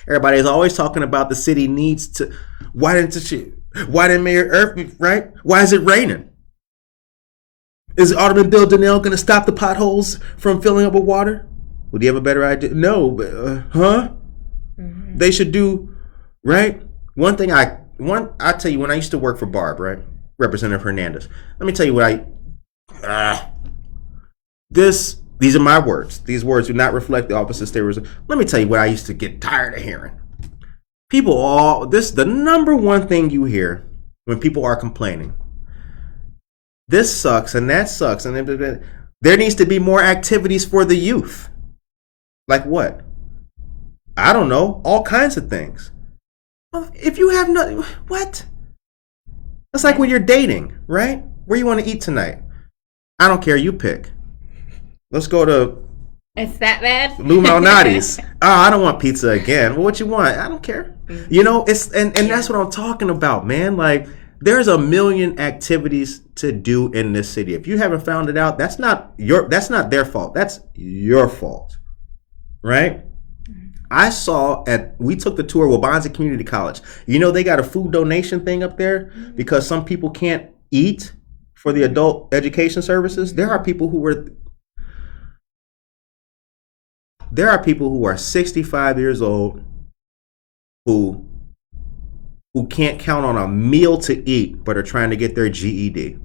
Everybody is always talking about the city needs to. Why didn't Mayor Earth, right? Why is it raining? Is Alderman Bill Donnell going to stop the potholes from filling up with water? Would he have a better idea? No, but, They should do. Right? I tell you, when I used to work for Barb, right? Representative Hernandez. Let me tell you what these are my words. These words do not reflect the office's stereotypes. Let me tell you what I used to get tired of hearing. The number one thing you hear when people are complaining. This sucks and that sucks. And there needs to be more activities for the youth. Like what? I don't know. All kinds of things. If you have no, what? That's like when you're dating, right? Where you want to eat tonight? I don't care. You pick. Let's go to. It's that bad? Lou Malnati's. I don't want pizza again. Well, what you want? I don't care. You know, it's and that's what I'm talking about, man. Like there's a million activities to do in this city. If you haven't found it out, that's not their fault. That's your fault, right? We took the tour of Wabanzi Community College. You know, they got a food donation thing up there because some people can't eat for the adult education services. There are people who are 65 years old who can't count on a meal to eat, but are trying to get their GED.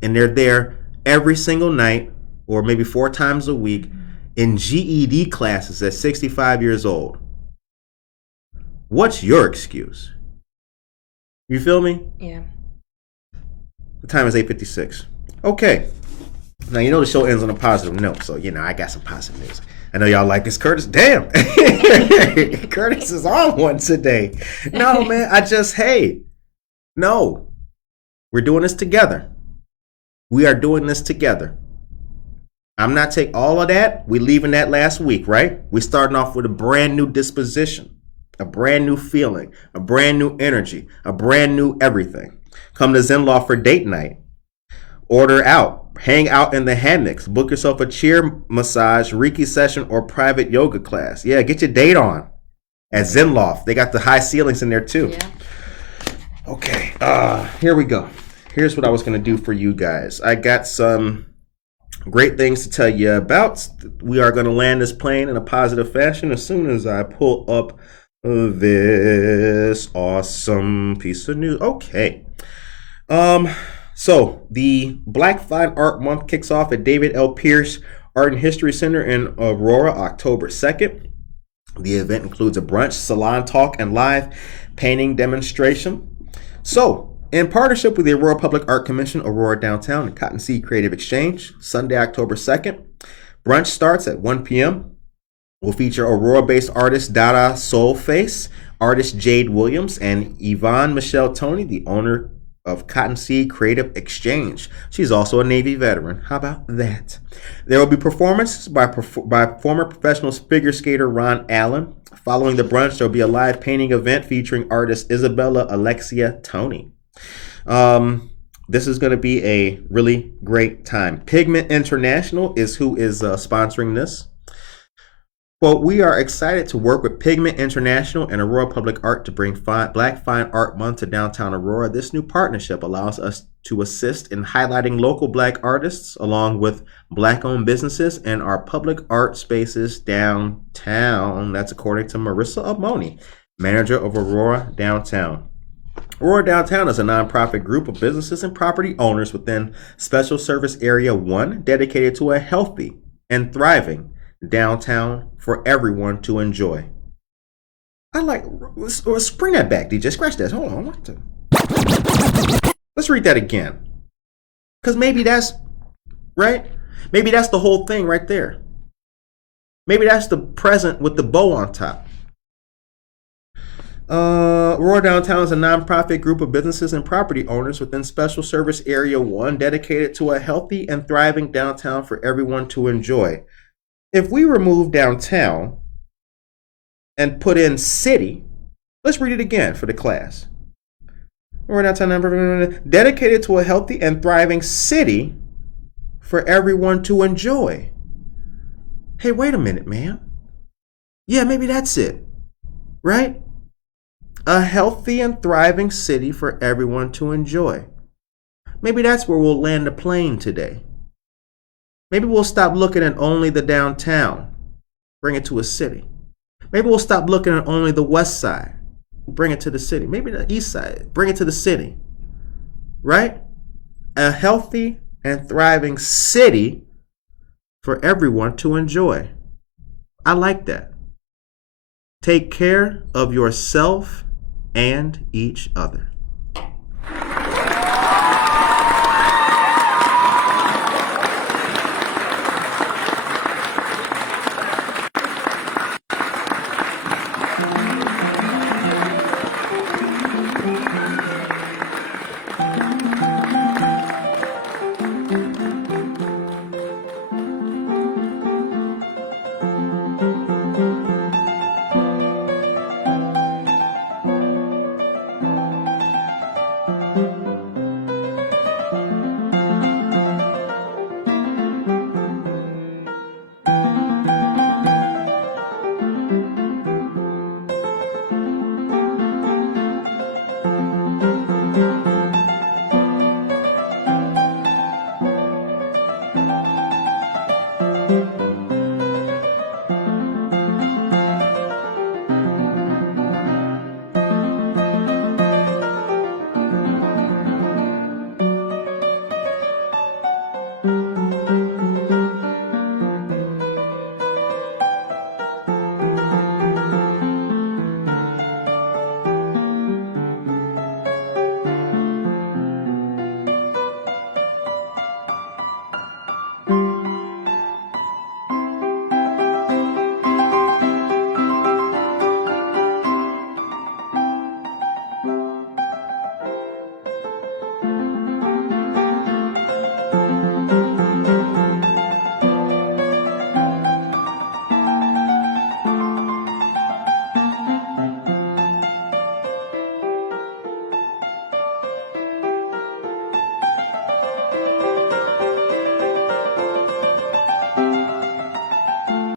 And they're there every single night or maybe 4 times a week in GED classes at 65 years old. What's your excuse? You feel me? Yeah. The time is 8:56. Okay. Now, you know the show ends on a positive note, so, I got some positive news. I know y'all like this, Curtis. Damn. Curtis is on one today. No, man, no. We're doing this together. We are doing this together. I'm not taking all of that. We're leaving that last week, right? We're starting off with a brand new disposition, a brand new feeling, a brand new energy, a brand new everything. Come to Zenloft for date night. Order out. Hang out in the hammocks. Book yourself a cheer massage, Reiki session, or private yoga class. Yeah, get your date on at Zenloft. They got the high ceilings in there too. Yeah. Okay, here we go. Here's what I was going to do for you guys. I got some great things to tell you about. We are going to land this plane in a positive fashion as soon as I pull up this awesome piece of news. Okay. So the Black Fine Art Month kicks off at David L. Pierce Art and History Center in Aurora, October 2nd. The event includes a brunch, salon talk, and live painting demonstration. So, in partnership with the Aurora Public Art Commission, Aurora Downtown, and Cotton Seed Creative Exchange, Sunday, October 2nd. Brunch starts at 1 p.m. We'll feature Aurora-based artist Dada Soulface, artist Jade Williams, and Yvonne Michelle Tony, the owner of Cottonseed Creative Exchange. She's also a Navy veteran. How about that? There will be performances by former professional figure skater Ron Allen. Following the brunch, there will be a live painting event featuring artist Isabella Alexia Tony. This is going to be a really great time. Pigment International is who is sponsoring this. Well, we are excited to work with Pigment International and Aurora Public Art to bring Black Fine Art Month to downtown Aurora. This new partnership allows us to assist in highlighting local Black artists along with Black-owned businesses in our public art spaces downtown. That's according to Marissa Amoni, manager of Aurora Downtown. Aurora Downtown is a nonprofit group of businesses and property owners within Special Service Area 1 dedicated to a healthy and thriving downtown for everyone to enjoy. Let's bring that back, DJ. Scratch that. Hold on. Let's read that again. Because maybe that's, right? Maybe that's the whole thing right there. Maybe that's the present with the bow on top. Aurora Downtown is a nonprofit group of businesses and property owners within Special Service Area 1 dedicated to a healthy and thriving downtown for everyone to enjoy. If we remove downtown and put in city, let's read it again for the class. Aurora Downtown, dedicated to a healthy and thriving city for everyone to enjoy. Hey, wait a minute, man. Yeah, maybe that's it, right? A healthy and thriving city for everyone to enjoy. Maybe that's where we'll land the plane today. Maybe we'll stop looking at only the downtown, bring it to a city. Maybe we'll stop looking at only the west side, bring it to the city. Maybe the east side, bring it to the city, right? A healthy and thriving city for everyone to enjoy. I like that. Take care of yourself and each other.